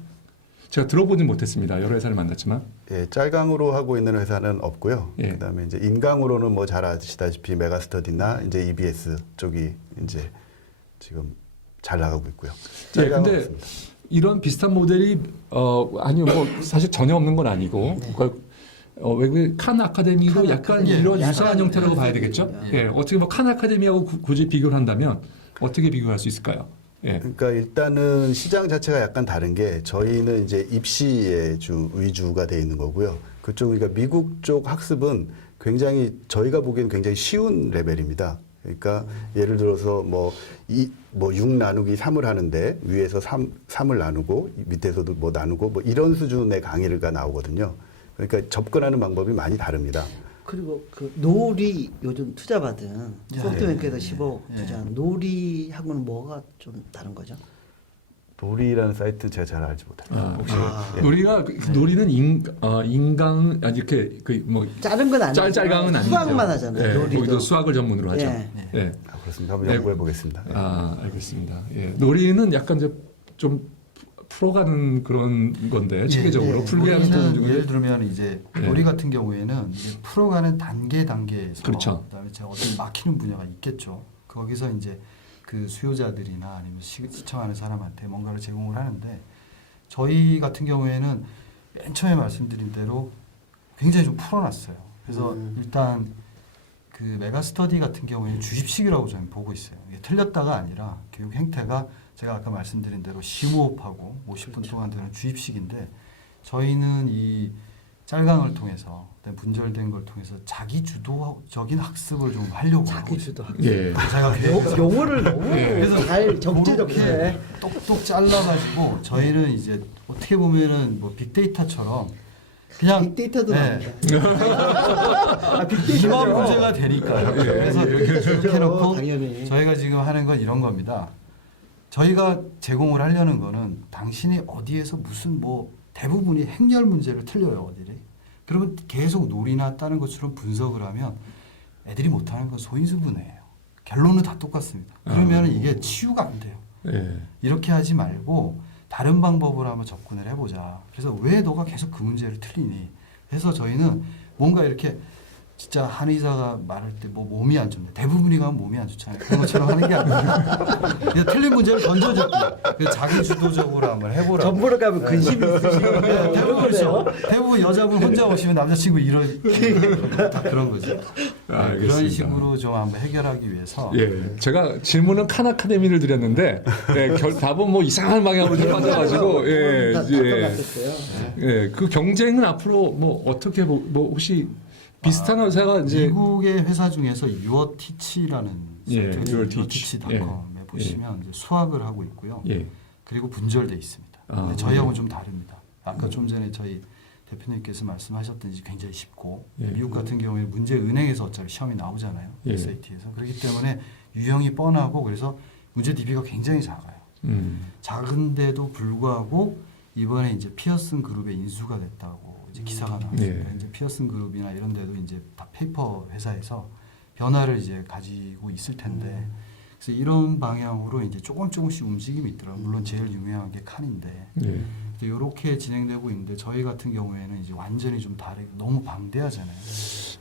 제가 들어보진 못했습니다. 여러 회사를 만났지만. 예, 짤강으로 하고 있는 회사는 없고요. 예. 그다음에 이제 인강으로는 뭐 잘 아시다시피 메가스터디나 이제 EBS 쪽이 이제 지금 잘 나가고 있고요. 예, 짤강은 근데 없습니다. 이런 비슷한 모델이 아니요 뭐 사실 전혀 없는 건 아니고 외국의 칸 아카데미도 칸 약간 아카데미. 이런 약간 유사한 형태라고 봐야 되겠죠? 예, 어떻게 뭐 칸 아카데미하고 굳이 비교를 한다면 어떻게 비교할 수 있을까요? 예. 그러니까 일단은 시장 자체가 약간 다른 게 저희는 이제 입시에 위주가 돼 있는 거고요. 그쪽 그러니까 미국 쪽 학습은 굉장히 저희가 보기엔 굉장히 쉬운 레벨입니다. 그러니까 예를 들어서 뭐 6 나누기 3을 하는데 위에서 3을 나누고 밑에서도 뭐 나누고 뭐 이런 수준의 강의가 나오거든요. 그러니까 접근하는 방법이 많이 다릅니다. 그리고 그 놀이 요즘 투자받은 예. 소프트뱅크에서 15억 예. 투자한 놀이하고는 뭐가 좀 다른 거죠? 놀이라는 사이트는 제가 잘 알지 못합니다. 혹시 아. 예. 놀이가 놀이는 인강 이렇게 그뭐 자른 건 아니고 짤강은 아니죠. 수학만 하잖아요. 예, 놀이도. 거기도 수학을 전문으로 하죠. 예. 예. 아, 그렇습니다. 한번 네. 연구해 보겠습니다. 아, 알겠습니다. 예. 놀이는 약간 좀 풀어가는 그런 건데 체계적으로 예. 풀게 하는 우리는 동 예를 들면 이제 네. 놀이 같은 경우에는 이제 풀어가는 단계에서 그렇죠. 그다음에 제가 어떤 막히는 분야가 있겠죠. 거기서 이제 그 수요자들이나 아니면 시청하는 사람한테 뭔가를 제공을 하는데 저희 같은 경우에는 맨 처음에 말씀드린 대로 굉장히 좀 풀어놨어요. 그래서 일단 그 메가스터디 같은 경우에는 주입식이라고 저는 보고 있어요. 이게 틀렸다가 아니라 교육 행태가 제가 아까 말씀드린 대로 심호흡하고 50분 동안 되는 주입식인데 저희는 이 짤강을 통해서 분절된 걸 통해서 자기 주도적인 학습을 좀 하려고 자기 주도 학습. 예. 제가 용어를 너무 그래서 잘 적재적소해. 똑똑 잘라가지고 저희는 이제 어떻게 보면은 뭐 빅데이터처럼 그냥 빅데이터도 네. 나옵니다. 아, 빅데이터죠. 이만 문제가 되니까요. 그래서 이렇게 해놓고 당연히. 저희가 지금 하는 건 이런 겁니다. 저희가 제공을 하려는 거는 당신이 어디에서 무슨 뭐 대부분이 행렬 문제를 틀려요, 어디를. 그러면 계속 놀이나 다른 것처럼 분석을 하면 애들이 못하는 건 소인수분해예요. 결론은 다 똑같습니다. 그러면 이게 치유가 안 돼요. 예. 이렇게 하지 말고 다른 방법으로 한번 접근을 해보자. 그래서 왜 너가 계속 그 문제를 틀리니? 그래서 저희는 뭔가 이렇게 진짜 한의사가 말할 때 뭐 몸이 안 좋네. 대부분이 가면 몸이 안 좋잖아요. 그런 것처럼 하는 게 아니라 그냥 틀린 문제를 던져줄게. 자기 주도적으로 한번 해보라고. 전부로 가면 근심이 있으시고 네, 대부분 그렇죠. 대부분 여자분 혼자 오시면 남자친구 다 그런 거죠. 알겠습니다. 그런 식으로 좀 한번 해결하기 위해서 예, 제가 질문은 칸 아카데미를 드렸는데 예, 답은 뭐 이상한 방향으로 좀 빠져가지고 예, 예, 그 경쟁은 앞으로 뭐 어떻게 뭐 혹시 비슷한 회사가 이제 미국의 회사 중에서 유어티치라는 예, 사이트 유어티치. 유어티치.com에 보시면 이제 수학을 하고 있고요. 예, 그리고 분절돼 있습니다. 아, 근데 저희하고는 좀 다릅니다. 아까 좀 전에 저희 대표님께서 말씀하셨듯이 굉장히 쉽고 예. 미국 같은 경우에 문제 은행에서 어차피 시험이 나오잖아요. 예. SAT에서. 그렇기 때문에 유형이 뻔하고 그래서 문제 DB가 굉장히 작아요. 작은데도 불구하고 이번에 이제 피어슨 그룹에 인수가 됐다고 이제 기사가 나왔습니다. 예. 이제 피어슨 그룹이나 이런 데도 이제 다 페이퍼 회사에서 변화를 이제 가지고 있을 텐데 그래서 이런 방향으로 이제 조금씩 움직임이 있더라고요. 물론 제일 유명한 게 칸인데 예. 이렇게 진행되고 있는데 저희 같은 경우에는 이제 완전히 좀 다르게 너무 방대하잖아요.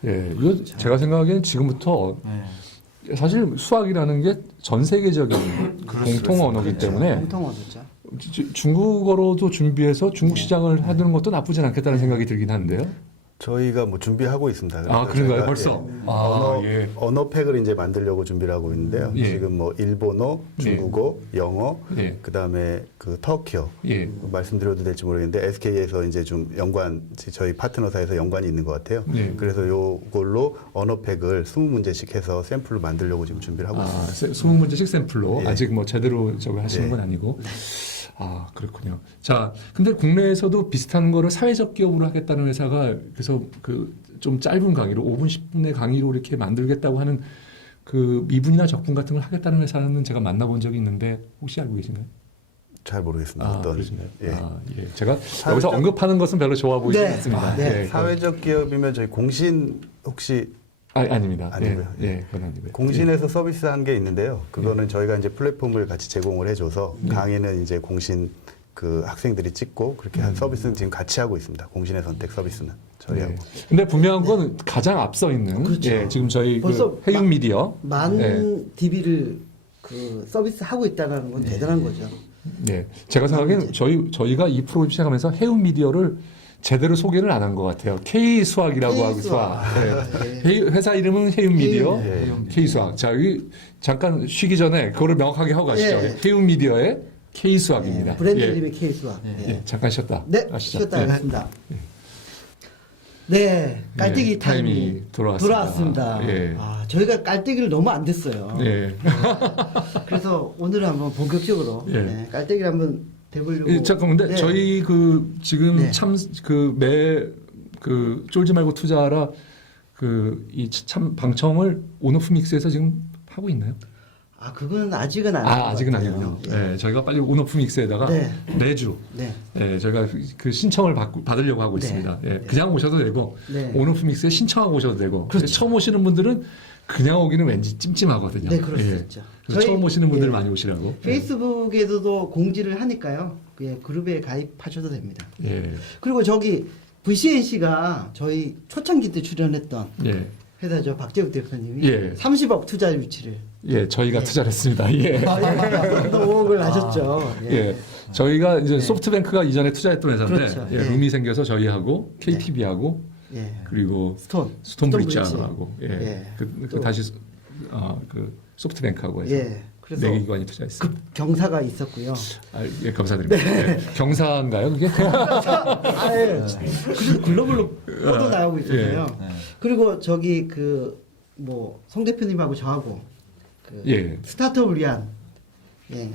예, 이거 제가 생각하기엔 지금부터 네. 사실 수학이라는 게 전 세계적인 공통 언어이기 때문에 공통어도죠. 중국어로도 준비해서 중국 시장을 하는 것도 나쁘진 않겠다는 생각이 들긴 하는데요. 저희가 뭐 준비하고 있습니다. 아, 그래서 그런가요? 저희가, 벌써? 예, 아, 예. 언어팩을 이제 만들려고 준비를 하고 있는데요. 예. 지금 뭐 일본어, 중국어, 영어, 예. 그다음에 그 터키어 예. 말씀드려도 될지 모르겠는데 SK에서 이제 좀 저희 파트너사에서 연관이 있는 것 같아요. 예. 그래서 요걸로 언어팩을 20문제씩 해서 샘플로 만들려고 지금 준비를 하고 있습니다. 20문제씩 샘플로 예. 아직 뭐 제대로 저거 하시는 예. 건 아니고. 아, 그렇군요. 자, 근데 국내에서도 비슷한 거를 사회적 기업으로 하겠다는 회사가 그래서 그 좀 짧은 강의로 5분, 10분의 강의로 이렇게 만들겠다고 하는 그 미분이나 적분 같은 걸 하겠다는 회사는 제가 만나본 적이 있는데 혹시 알고 계신가요? 잘 모르겠습니다. 아, 어떤 그러신가요? 예. 아, 예. 제가 여기서 언급하는 것은 별로 좋아 보이지 네. 않습니다. 아, 네. 예, 사회적 기업이면 저희 공신 혹시 아닙니다. 아니고요. 예, 예, 그건 아니고요. 공신에서 서비스한 게 있는데요. 그거는 저희가 이제 플랫폼을 같이 제공을 해줘서 강의는 이제 공신 그 학생들이 찍고 그렇게 한 서비스는 지금 같이 하고 있습니다. 공신의 선택 서비스는 저희하고. 네. 근데 분명한 건 가장 앞서 있는 그렇죠. 예, 지금 저희 벌써 그 해윤 미디어 만 예. DB를 그 서비스 하고 있다는 건 대단한 거죠. 네, 제가 생각에는 저희가 이 프로그램 시작하면서 해운 미디어를 제대로 소개를 안 한 것 같아요. K 수학이라고 하고 수학. 네. 회사 이름은 해운 미디어, K 수학. 자, 여기 잠깐 쉬기 전에 그거를 명확하게 하고 가시죠. 예. 해운 미디어의 K 수학입니다. 브랜드 예. 이름이 K수학. 예, 잠깐 쉬었다. 네, 가시죠. 쉬었다 예. 하겠습니다. 네, 깔때기 네, 타임이 돌아왔습니다. 예. 아, 저희가 깔때기를 너무 안 됐어요. 예. 그래서 오늘은 한번 본격적으로 예. 네, 깔때기를 한번 대보려고. 예, 잠깐 근데 네. 저희 그 지금 네. 참 그 쫄지 말고 투자하라 그 이 참 방청을 온오프믹스에서 지금 하고 있나요? 아, 그건 아직은 아닌 것 아직은 같아요. 아니군요. 예. 네, 저희가 빨리 온오프믹스에다가 네. 매주 네. 저희가 그 신청을 받으려고 하고 네. 있습니다. 예, 네. 그냥 오셔도 되고 네. 온오프믹스에 신청하고 오셔도 되고 그렇죠. 처음 오시는 분들은 그냥 오기는 왠지 찜찜하거든요. 네, 그럴 수 예. 있죠. 그래서 저희- 처음 오시는 분들 예. 많이 오시라고. 페이스북에서도 공지를 하니까요. 예, 그룹에 가입하셔도 됩니다. 예. 그리고 저기 VCNC가 저희 초창기 때 출연했던 예. 회사죠. 박재욱 대표님이 예. 30억 투자 유치를 예, 저희가 예. 투자를 했습니다. 예. 5억을 하셨죠. 예. 저희가 이제 네. 소프트뱅크가 이전에 투자했던 회사인데 그렇죠. 예, 예. 룸이 생겨서 저희하고 KTB하고 예. 그리고 스톤브리지. 스톤브리지하고 예. 예. 그 또- 다시 그 소프트뱅크하고 해서 예. 그래서 내기관이 투자했어요. 경사가 있었고요. 아, 예, 감사드립니다. 네. 경사인가요, 그게? 아예 그래서 글로벌로 뻗어 나가고 있었어요. 네. 그리고 저기 그 뭐 송 대표님하고 저하고 그 예. 스타트업을 위한 예.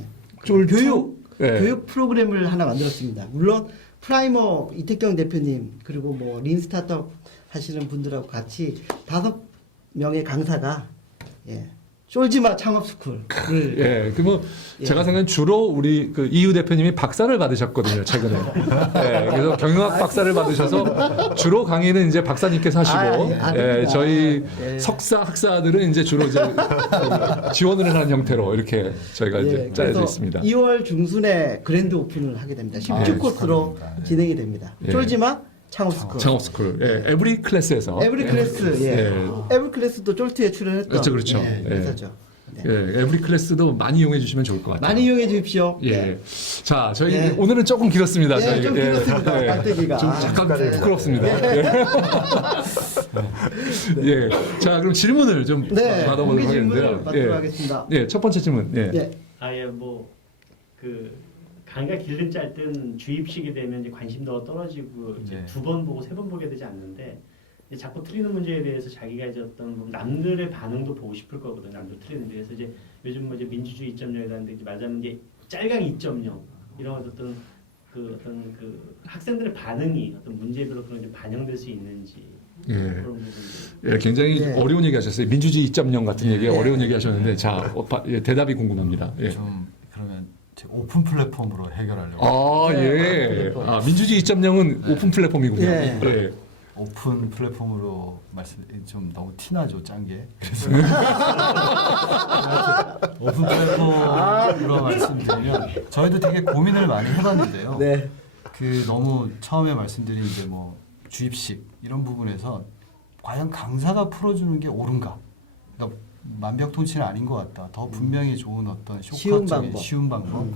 쫄 교육 예. 교육 프로그램을 하나 만들었습니다. 물론 프라이머 이택경 대표님 그리고 뭐 린 스타트업 하시는 분들하고 같이 5명의 강사가 예. 쫄지마 창업스쿨을 예, 그 뭐 예. 제가 생각엔 주로 우리 그 이유 대표님이 박사를 받으셨거든요 최근에. 예, 그래서 경영학 박사를 받으셔서 주로 강의는 이제 박사님께서 하시고, 예, 저희 예. 석사 학사들은 이제 주로 이제 지원을 하는 형태로 이렇게 저희가 이제 예, 짜여져 그래서 있습니다. 2월 중순에 그랜드 오픈을 하게 됩니다. 10주 아, 코스로 축하드립니다. 네. 진행이 됩니다. 예. 쫄지마 창업스쿨. 창업스쿨, 예, 에브리 클래스에서. 에브리 클래스, 예. 예. 에브리 클래스도 쫄트에 출연했던 그렇죠, 그렇죠. 예, 예. 회사죠. 네. 예, 에브리 클래스도 많이 이용해 주시면 좋을 것 같아요. 많이 이용해 주십시오. 예. 네. 자, 저희 예. 오늘은 조금 길었습니다. 예, 저희 좀 길었습니다. 깍두기가. 좀 약간 부끄럽습니다. 예. 예. 자, 그럼 질문을 좀 네, 받아보도록 공개 질문을 하겠는데요. 받도록 예. 하겠습니다. 예, 첫 번째 질문. 예. 예. 아예 뭐 그 강의가 길든 짧든 주입식이 되면 이제 관심도가 떨어지고 이제 네. 2번 보고 3번 보게 되지 않는데 이제 자꾸 틀리는 문제에 대해서 자기가 이제 어떤 뭐 남들의 반응도 보고 싶을 거거든. 남들 틀리는 데서 이제 요즘 뭐 이제 민주주의 2.0이라는데 이제 말하자면 이제 짤강 2.0 이런 어떤 그 학생들의 반응이 어떤 문제별로 그런 게 반영될 수 있는지 예. 그런 부분들. 예, 굉장히 네. 어려운 얘기 하셨어요. 민주주의 2.0 같은 얘기, 네. 어려운 얘기 하셨는데, 자, 예, 대답이 궁금합니다. 예. 좀 그러면 제 오픈 플랫폼으로 해결하려고. 아, 네, 오픈 예. 플랫폼. 아, 민주주의 2.0은 오픈 플랫폼이군요. 예. 예. 오픈 플랫폼으로 말씀 좀 너무 티나죠 짠 게. 그래서 오픈 플랫폼으로 말씀드리면 저희도 되게 고민을 많이 해봤는데요. 네. 그 너무 처음에 말씀드린 이제 뭐 주입식 이런 부분에서 과연 강사가 풀어주는 게 옳은가? 그러니까 만병통치는 아닌 것 같다. 더 분명히 좋은 어떤 쉬운 쇼크적인 방법. 쉬운 방법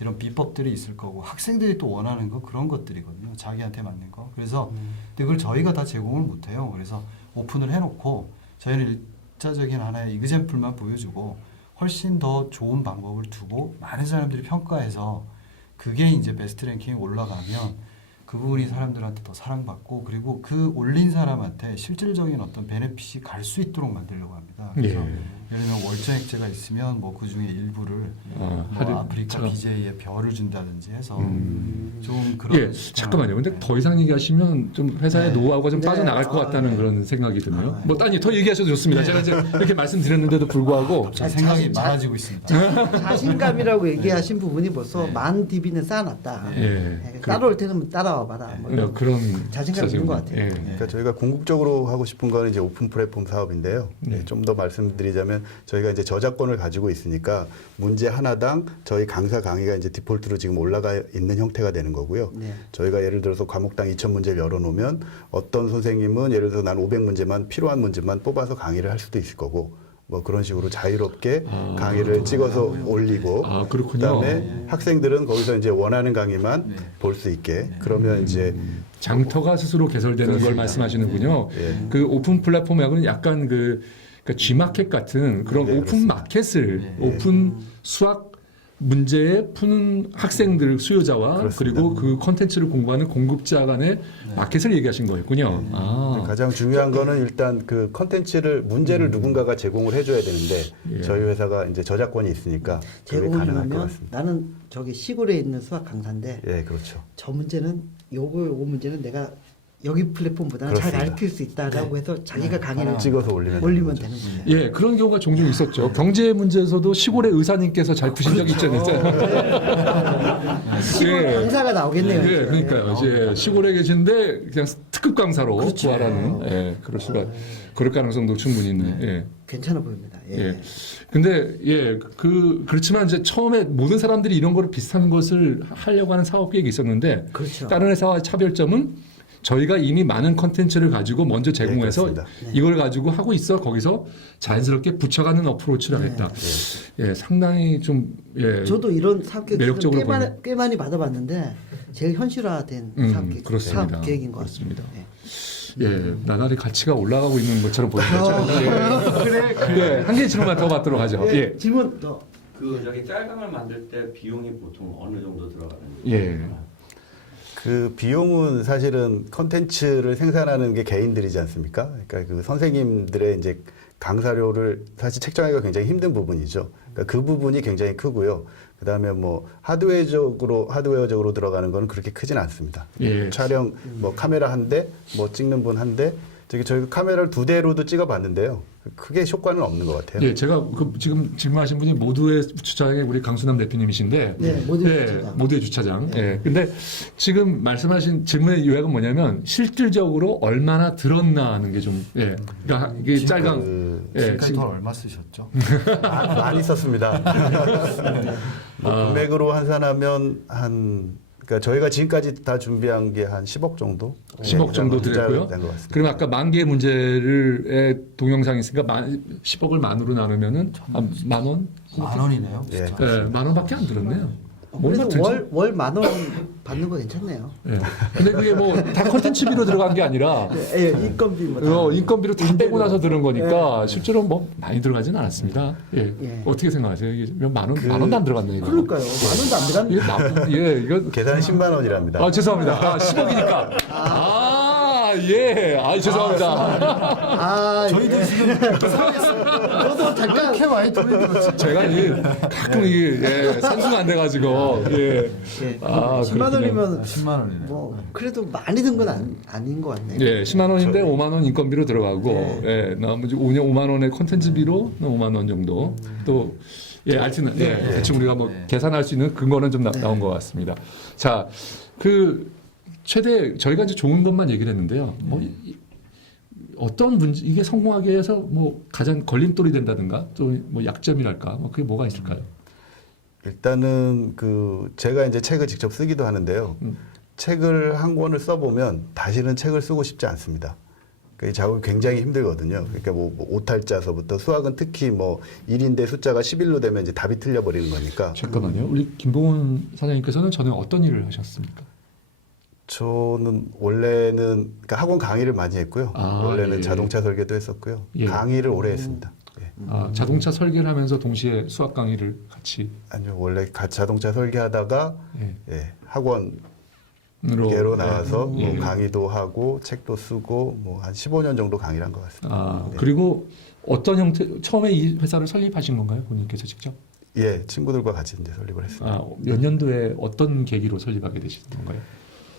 이런 비법들이 있을 거고 학생들이 또 원하는 거 그런 것들이거든요. 자기한테 맞는 거. 그래서 근데 그걸 저희가 다 제공을 못해요. 그래서 오픈을 해놓고 저희는 일차적인 하나의 이그젬플만 보여주고 훨씬 더 좋은 방법을 두고 많은 사람들이 평가해서 그게 이제 베스트 랭킹에 올라가면 그 부분이 사람들한테 더 사랑받고 그리고 그 올린 사람한테 실질적인 어떤 베네핏이 갈 수 있도록 만들려고 합니다. 그래서 예. 예를 들면 월정 액제가 있으면 뭐 그 중에 일부를 아, 뭐 하루- 아프리카 참. BJ에 별을 준다든지 해서 좀 그런 예, 잠깐만요. 근데 더 이상 얘기하시면 좀 회사의 네. 노하우가 좀 네. 빠져나갈 것 같다는 네. 그런 생각이 드네요. 뭐, 아니, 더 얘기하셔도 좋습니다. 제가 이제 이렇게 말씀드렸는데도 불구하고. 갑자기 생각이 많아지고 있습니다. 자신감이라고 얘기하신 부분이 벌써 네. 만 DB는 쌓아놨다. 예. 예, 따라올 때는 따라와 봐라. 뭐 이런 그런 자신감 있는 것 같아요. 예. 그러니까 저희가 궁극적으로 하고 싶은 거는 이제 오픈 플랫폼 사업인데요. 네. 좀 더 말씀드리자면 저희가 이제 저작권을 가지고 있으니까 문제 하나당 저희 강사 강의가 이제 디폴트로 지금 올라가 있는 형태가 되는 거고요. 네. 저희가 예를 들어서 과목당 2,000문제를 열어놓으면 어떤 선생님은 예를 들어서 난 500문제만 필요한 문제만 뽑아서 강의를 할 수도 있을 거고 뭐 그런 식으로 자유롭게 아, 강의를 찍어서 올리고 아, 그렇군요. 그다음에 학생들은 거기서 이제 원하는 강의만 네. 볼 수 있게 그러면 이제 장터가 스스로 개설되는 걸 그렇습니다. 말씀하시는군요. 예. 그 오픈 플랫폼하고는 약간 그러니까 G마켓 같은 그런 네, 오픈 그렇습니다. 마켓을 네. 오픈 수학 문제에 푸는 학생들 수요자와 그렇습니다. 그리고 그 컨텐츠를 공부하는 공급자 간의 마켓을 얘기하신 거였군요. 아. 가장 중요한 거는 일단 그 컨텐츠를 문제를 누군가가 제공을 해줘야 되는데 예. 저희 회사가 이제 저작권이 있으니까 그게 가능할 것 제공이면 같습니다. 나는 저기 시골에 있는 수학 강사인데 예, 그렇죠. 저 문제는 요 문제는 내가 여기 플랫폼보다는 잘 그렇습니다. 가르칠 수 있다라고 해서 자기가 강의를 찍어서 올리면 올리면 되는 되는 거죠. 거예요. 예, 그런 경우가 종종 있었죠. 경제 문제에서도 시골의 의사님께서 잘 푸신 적이 있잖아요. 시골 예. 강사가 나오겠네요. 예, 이제. 그러니까요. 이제 시골에 계신데 그냥 특급 강사로 그렇죠. 구하라는, 예, 그럴 수가, 그럴 가능성도 충분히 있는, 예. 괜찮아 보입니다. 예. 예. 근데, 예, 그렇지만 이제 처음에 모든 사람들이 이런 거를 비슷한 것을 하려고 하는 사업 계획이 있었는데, 그렇죠. 다른 회사와의 차별점은 저희가 이미 많은 컨텐츠를 가지고 먼저 제공해서 그렇습니다. 이걸 가지고 하고 있어 거기서 자연스럽게 붙여가는 어프로치를 하겠다. 예, 상당히 좀, 예. 저도 이런 사업 계획 매력적으로 꽤 많이 받아봤는데 제일 현실화된 그렇습니다. 사업 계획인 것 같습니다. 예, 나날이 가치가 올라가고 있는 것처럼 보이죠. 예. 그래. 한 개 질문만 더 받도록 하죠. 예. 예. 질문 더 그 저기 짤강을 만들 때 비용이 보통 어느 정도 들어가는지. 예. 그 비용은 사실은 컨텐츠를 생산하는 게 개인들이지 않습니까? 그러니까 그 선생님들의 이제 강사료를 사실 책정하기가 굉장히 힘든 부분이죠. 그러니까 그 부분이 굉장히 크고요. 그다음에 뭐 하드웨어적으로 들어가는 건 그렇게 크진 않습니다. 예. 촬영 뭐 카메라 한 대, 뭐 찍는 분 한 대. 저희가 카메라를 2대로도 찍어봤는데요. 크게 효과는 없는 것 같아요. 예, 제가 그 지금 질문하신 분이 모두의 주차장의 우리 강순남 대표님이신데, 네, 모두의 주차장. 모두의 주차장. 예. 근데 지금 말씀하신 질문의 요약은 뭐냐면 실질적으로 얼마나 들었나 하는 게 좀, 예. 그러니까 이게 짤강, 예, 지금까지 돈 얼마 쓰셨죠? 많이 썼습니다. 뭐 금액으로 환산하면 그러니까 저희가 지금까지 다 준비한 게 한 10억 정도? 10억 정도 들었고요. 그러면 아까 만 개의 문제를 동영상이 있으니까 10억을 만으로 나누면은 한 만 원? 만 원이네요. 예. 진짜. 예, 만 원밖에 안 들었네요. 뭔가 그래도 들지? 월 만 원 받는 거 괜찮네요. 예. 근데 그게 뭐 다 컨텐츠비로 들어간 게 아니라 예, 인건비 뭐 다. 인건비로 다 빼고 나서 들은 거니까 예. 실제로 뭐 많이 들어가진 않았습니다. 예. 예. 어떻게 생각하세요? 이게 만 원도 안 들어갔네 이거. 그러니까요. 만 원도 안 들어갔네. 이게 이거 계산은 10만 원이랍니다. 아 죄송합니다. 10억이니까. 예. 죄송합니다. 아, 저희도 지금 저도 잠깐 이렇게 많이 돈이 들었지. 제가 가끔 이게 산수가 안 돼가지고 예. 예, 10만 그렇군요. 원이면 10만 원이네. 뭐 그래도 많이 든 건 아닌 것 같네요. 예, 10만 원인데 5만 원 인건비로 들어가고, 예, 나머지 5만 원의 콘텐츠비로 5만 원 정도. 또, 예, 하여튼, 예, 대충 우리가 뭐 계산할 수 있는 근거는 좀 나온 것 같습니다. 자, 최대, 저희가 이제 좋은 것만 얘기를 했는데요. 뭐, 어떤 문제, 이게 성공하기 위해서 뭐 가장 걸림돌이 된다든가 또 뭐 약점이랄까, 뭐 그게 뭐가 있을까요? 일단은 제가 이제 책을 직접 쓰기도 하는데요. 책을 한 권을 써보면 다시는 책을 쓰고 싶지 않습니다. 이 작업이 굉장히 힘들거든요. 그러니까 뭐 오탈자서부터 수학은 특히 뭐 1인데 숫자가 11로 되면 이제 답이 틀려버리는 거니까. 잠깐만요. 우리 김봉훈 사장님께서는 전에 어떤 일을 하셨습니까? 저는 원래는 그러니까 학원 강의를 많이 했고요. 원래는 예. 자동차 설계도 했었고요. 예. 강의를 오래 했습니다. 예. 자동차 설계를 하면서 동시에 수학 강의를 같이. 아니요, 원래 자동차 설계하다가 예. 예, 학원 으로 계로 나와서 뭐 예. 강의도 하고 책도 쓰고 뭐 한 15년 정도 강의를 한 것 같습니다. 네. 그리고 어떤 형태 처음에 이 회사를 설립하신 건가요, 본인께서 직접? 예, 친구들과 같이 이제 설립을 했습니다. 몇 년도에 어떤 계기로 설립하게 되신 건가요?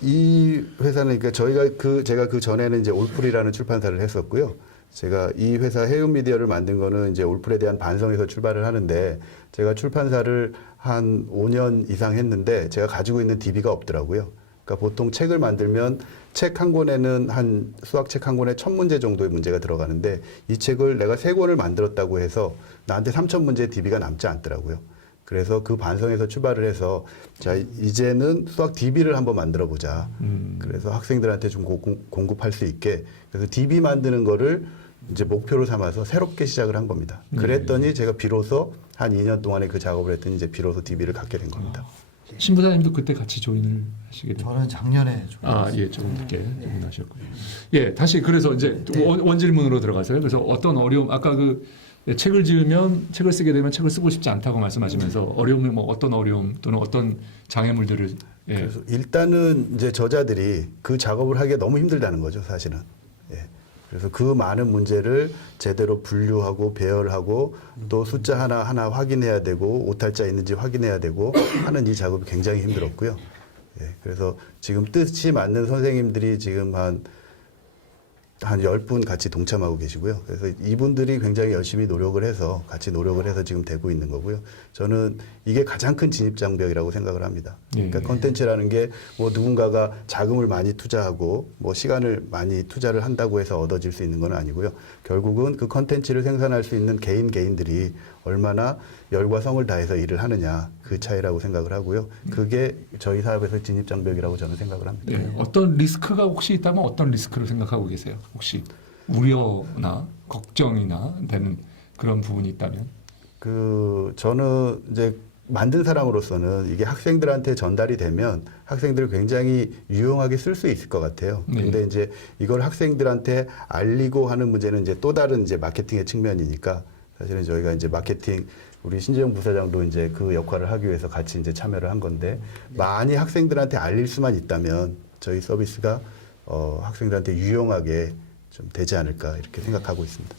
이 회사는 그러니까 제가 그 전에는 이제 올풀이라는 출판사를 했었고요. 제가 이 회사 해운 미디어를 만든 거는 이제 올풀에 대한 반성에서 출발을 하는데 제가 출판사를 한 5년 이상 했는데 제가 가지고 있는 DB가 없더라고요. 그러니까 보통 책을 만들면 책 한 권에는 한 수학책 한 권에 1000문제 정도의 문제가 들어가는데 이 책을 내가 3권을 만들었다고 해서 나한테 3000문제의 DB가 남지 않더라고요. 그래서 그 반성에서 출발을 해서 자 이제는 수학 DB를 한번 만들어 보자. 그래서 학생들한테 좀 공급할 수 있게 그래서 DB 만드는 거를 이제 목표로 삼아서 새롭게 시작을 한 겁니다. 그랬더니 제가 비로소 한 2년 동안에 그 작업을 했더니 이제 비로소 DB를 갖게 된 겁니다. 신부사님도 그때 같이 조인을 하시게 됐어요. 저는 작년에 예, 조금 늦게 조인하셨고요. 예, 다시 그래서 이제 원질문으로 들어가서요. 그래서 어떤 어려움, 아까 책을 책을 쓰게 되면 책을 쓰고 싶지 않다고 말씀하시면서 어려움은 뭐 어떤 어려움 또는 어떤 장애물들을 그래서 일단은 이제 저자들이 그 작업을 하기가 너무 힘들다는 거죠, 사실은. 예. 그래서 그 많은 문제를 제대로 분류하고 배열하고 또 숫자 하나 확인해야 되고 오탈자 있는지 확인해야 되고 하는 이 작업이 굉장히 힘들었고요. 예. 그래서 지금 뜻이 맞는 선생님들이 지금 한 10분 같이 동참하고 계시고요. 그래서 이분들이 굉장히 열심히 같이 노력을 해서 지금 되고 있는 거고요. 저는 이게 가장 큰 진입장벽이라고 생각을 합니다. 그러니까 컨텐츠라는 게 뭐 누군가가 자금을 많이 투자하고 뭐 시간을 많이 투자를 한다고 해서 얻어질 수 있는 건 아니고요. 결국은 그 컨텐츠를 생산할 수 있는 개인들이 얼마나 열과 성을 다해서 일을 하느냐 그 차이라고 생각을 하고요. 그게 저희 사업에서 진입장벽이라고 저는 생각을 합니다. 예, 어떤 리스크가 혹시 있다면 어떤 리스크를 생각하고 계세요? 혹시 우려나 걱정이나 되는 그런 부분이 있다면? 저는 이제 만든 사람으로서는 이게 학생들한테 전달이 되면 학생들을 굉장히 유용하게 쓸 수 있을 것 같아요. 근데 이제 이걸 학생들한테 알리고 하는 문제는 이제 또 다른 이제 마케팅의 측면이니까 사실은 저희가 이제 마케팅 우리 신재영 부사장도 이제 그 역할을 하기 위해서 같이 이제 참여를 한 건데 많이 학생들한테 알릴 수만 있다면 저희 서비스가 학생들한테 유용하게 좀 되지 않을까 이렇게 생각하고 있습니다.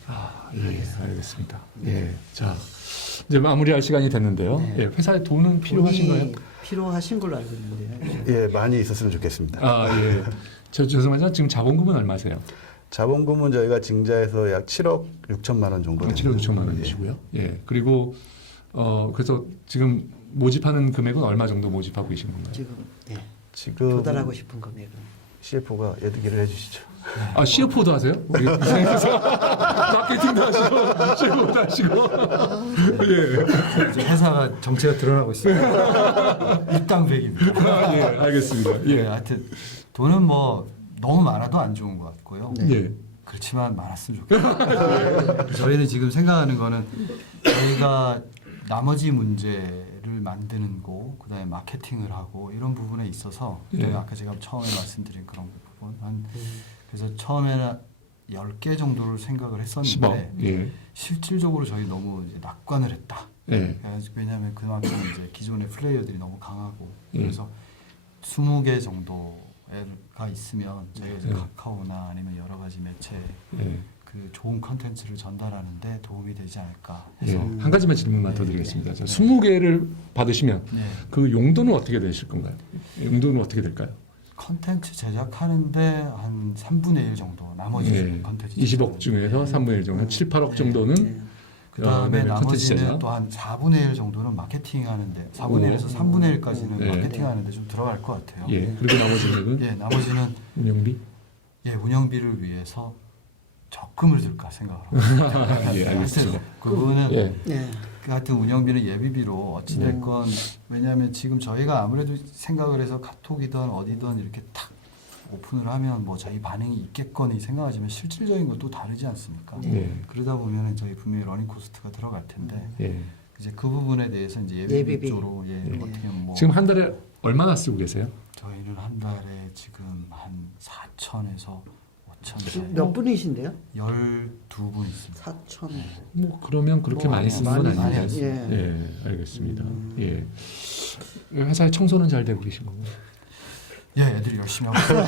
예, 알겠습니다. 예, 자 이제 마무리할 시간이 됐는데요. 네. 예, 회사에 돈은 필요하신가요? 돈이 필요하신 걸로 알고 있는데요. 예, 많이 있었으면 좋겠습니다. 예. 저 죄송하지만 지금 자본금은 얼마세요? 자본금은 저희가 증자해서 약 7억 6천만 원 정도. 7억 6천만 원이시고요. 예. 그리고 그래서 지금 모집하는 금액은 얼마 정도 모집하고 계신 건가요? 지금 네. 지금 도달하고 싶은 금액은 CFO가 얘기를 해주시죠. 아, CFO도 하세요? 우리 회사 마케팅도 하시고, CFO도 하시고. 예. 이제 회사가 정체가 드러나고 있습니다. 일당백입니다. 예, 알겠습니다. 예, 예. 하여튼 돈은 뭐 너무 많아도 안 좋은 것 같고요. 예. 그렇지만 많았으면 좋겠어요. 저희는 지금 생각하는 거는 저희가 나머지 문제를 만드는 거, 그다음에 마케팅을 하고 이런 부분에 있어서 예. 아까 제가 처음에 말씀드린 그런 부분 그래서 처음에는 10개 정도를 생각을 했었는데 10억. 예. 실질적으로 저희 너무 이제 낙관을 했다. 예. 그래가지고 왜냐하면 그만큼 이제 기존의 플레이어들이 너무 강하고 예. 그래서 20개 정도가 있으면 저희가 이제 예. 카카오나 아니면 여러 가지 매체 예. 그 좋은 컨텐츠를 전달하는데 도움이 되지 않을까 예. 해서 한 가지만 질문만 더 드리겠습니다. 20개를 받으시면 네. 그 용도는 어떻게 되실 건가요? 용도는 어떻게 될까요? 컨텐츠 제작하는데 한 3분의 1 정도 나머지 예. 컨텐츠 20억 중에서 3분의 1 정도, 한 7, 8억 예. 정도는 네. 그 다음에 컨텐츠 제작. 나머지는 또 한 4분의 1 정도는 마케팅 하는데 4분의 1에서 3분의 1까지는 네. 마케팅 하는데 좀 들어갈 것 같아요. 예. 그리고 나머지는 예, 나머지는 운영비? 예, 운영비를 위해서 적금을 들까 생각을 하고 예, 알겠습니다. 그 부분은 예. 네. 같은 운영비는 예비비로 어찌됐건 왜냐하면 지금 저희가 아무래도 생각을 해서 카톡이든 어디든 이렇게 탁 오픈을 하면 뭐 저희 반응이 있겠거니 생각하지만 실질적인 건 또 다르지 않습니까? 예. 그러다 보면 저희 분명히 러닝 코스트가 들어갈 텐데 예. 이제 그 부분에 대해서 이제 예비비 예비비. 쪽으로 예, 예. 어떻게 하면 뭐 지금 한 달에 얼마나 쓰고 계세요? 저희는 한 달에 지금 한 4천에서 5천 사이 몇 분이신데요? 12분 있습니다. 4천. 뭐 그러면 그렇게 뭐 많이 쓰는 건 많이 아닌데. 안 써요. 예, 알겠습니다. 예. 회사에 청소는 잘 되고 계신 거고. 예, 애들이 열심히 하고 있어요.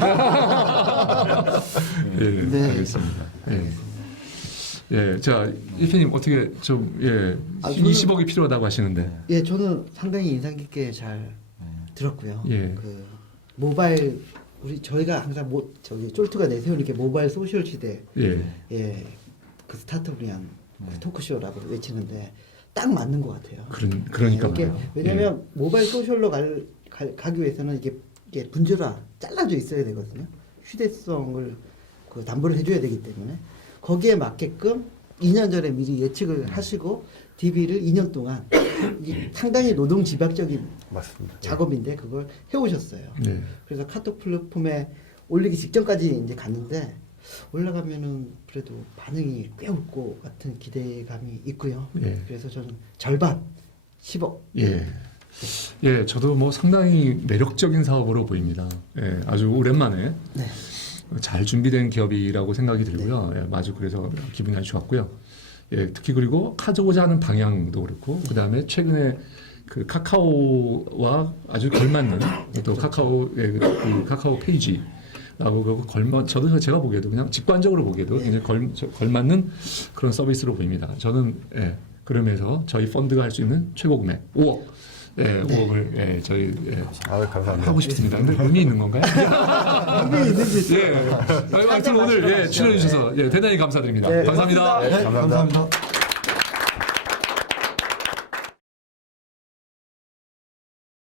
예, 네. 알겠습니다. 예. 예, 자, 이피님 어떻게 좀 예, 아, 저는- 20억이 필요하다고 하시는데. 예, 저는 상당히 인상 깊게 잘 네. 들었고요. 예. 그 모바일 저희가 항상 저기 쫄트가 내세우는 게 모바일 소셜 시대 예, 예, 그 스타트업을 위한 그 토크쇼라고 외치는데 딱 맞는 것 같아요. 그러니까 이게 말이에요. 왜냐하면 모바일 소셜로 가기 위해서는 이게 분주라 잘라져 있어야 되거든요. 휴대성을 그 담보를 해줘야 되기 때문에 거기에 맞게끔 2년 전에 미리 예측을 하시고 DB를 2년 동안 이게 상당히 노동 집약적인 맞습니다. 작업인데 그걸 해오셨어요. 예. 그래서 카톡 플랫폼에 올리기 직전까지 이제 갔는데 올라가면은 그래도 반응이 꽤 올 것 같은 기대감이 있고요. 예. 그래서 저는 절반 10억. 예. 예, 저도 뭐 상당히 매력적인 사업으로 보입니다. 예, 아주 오랜만에 네. 잘 준비된 기업이라고 생각이 들고요. 예, 아주 그래서 기분이 아주 좋았고요. 예, 특히 그리고 가져오자 하는 방향도 그렇고, 그 다음에 최근에 그 카카오와 아주 걸맞는 또 카카오, 예, 그 카카오 페이지라고 그리고 저도 제가 보기에도 그냥 직관적으로 보기에도 굉장히 걸맞는 그런 서비스로 보입니다. 저는 예, 그러면서 저희 펀드가 할 수 있는 최고 금액 5억. 예, 5억을 예, 저희 감사합니다. 하고 싶습니다. 근데 의미 있는 건가요? 의미 있는 게 예. 하여튼 오늘 예, 출연해 주셔서 예, 대단히 감사드립니다. 네, 감사합니다. 고맙습니다. 네, 감사합니다.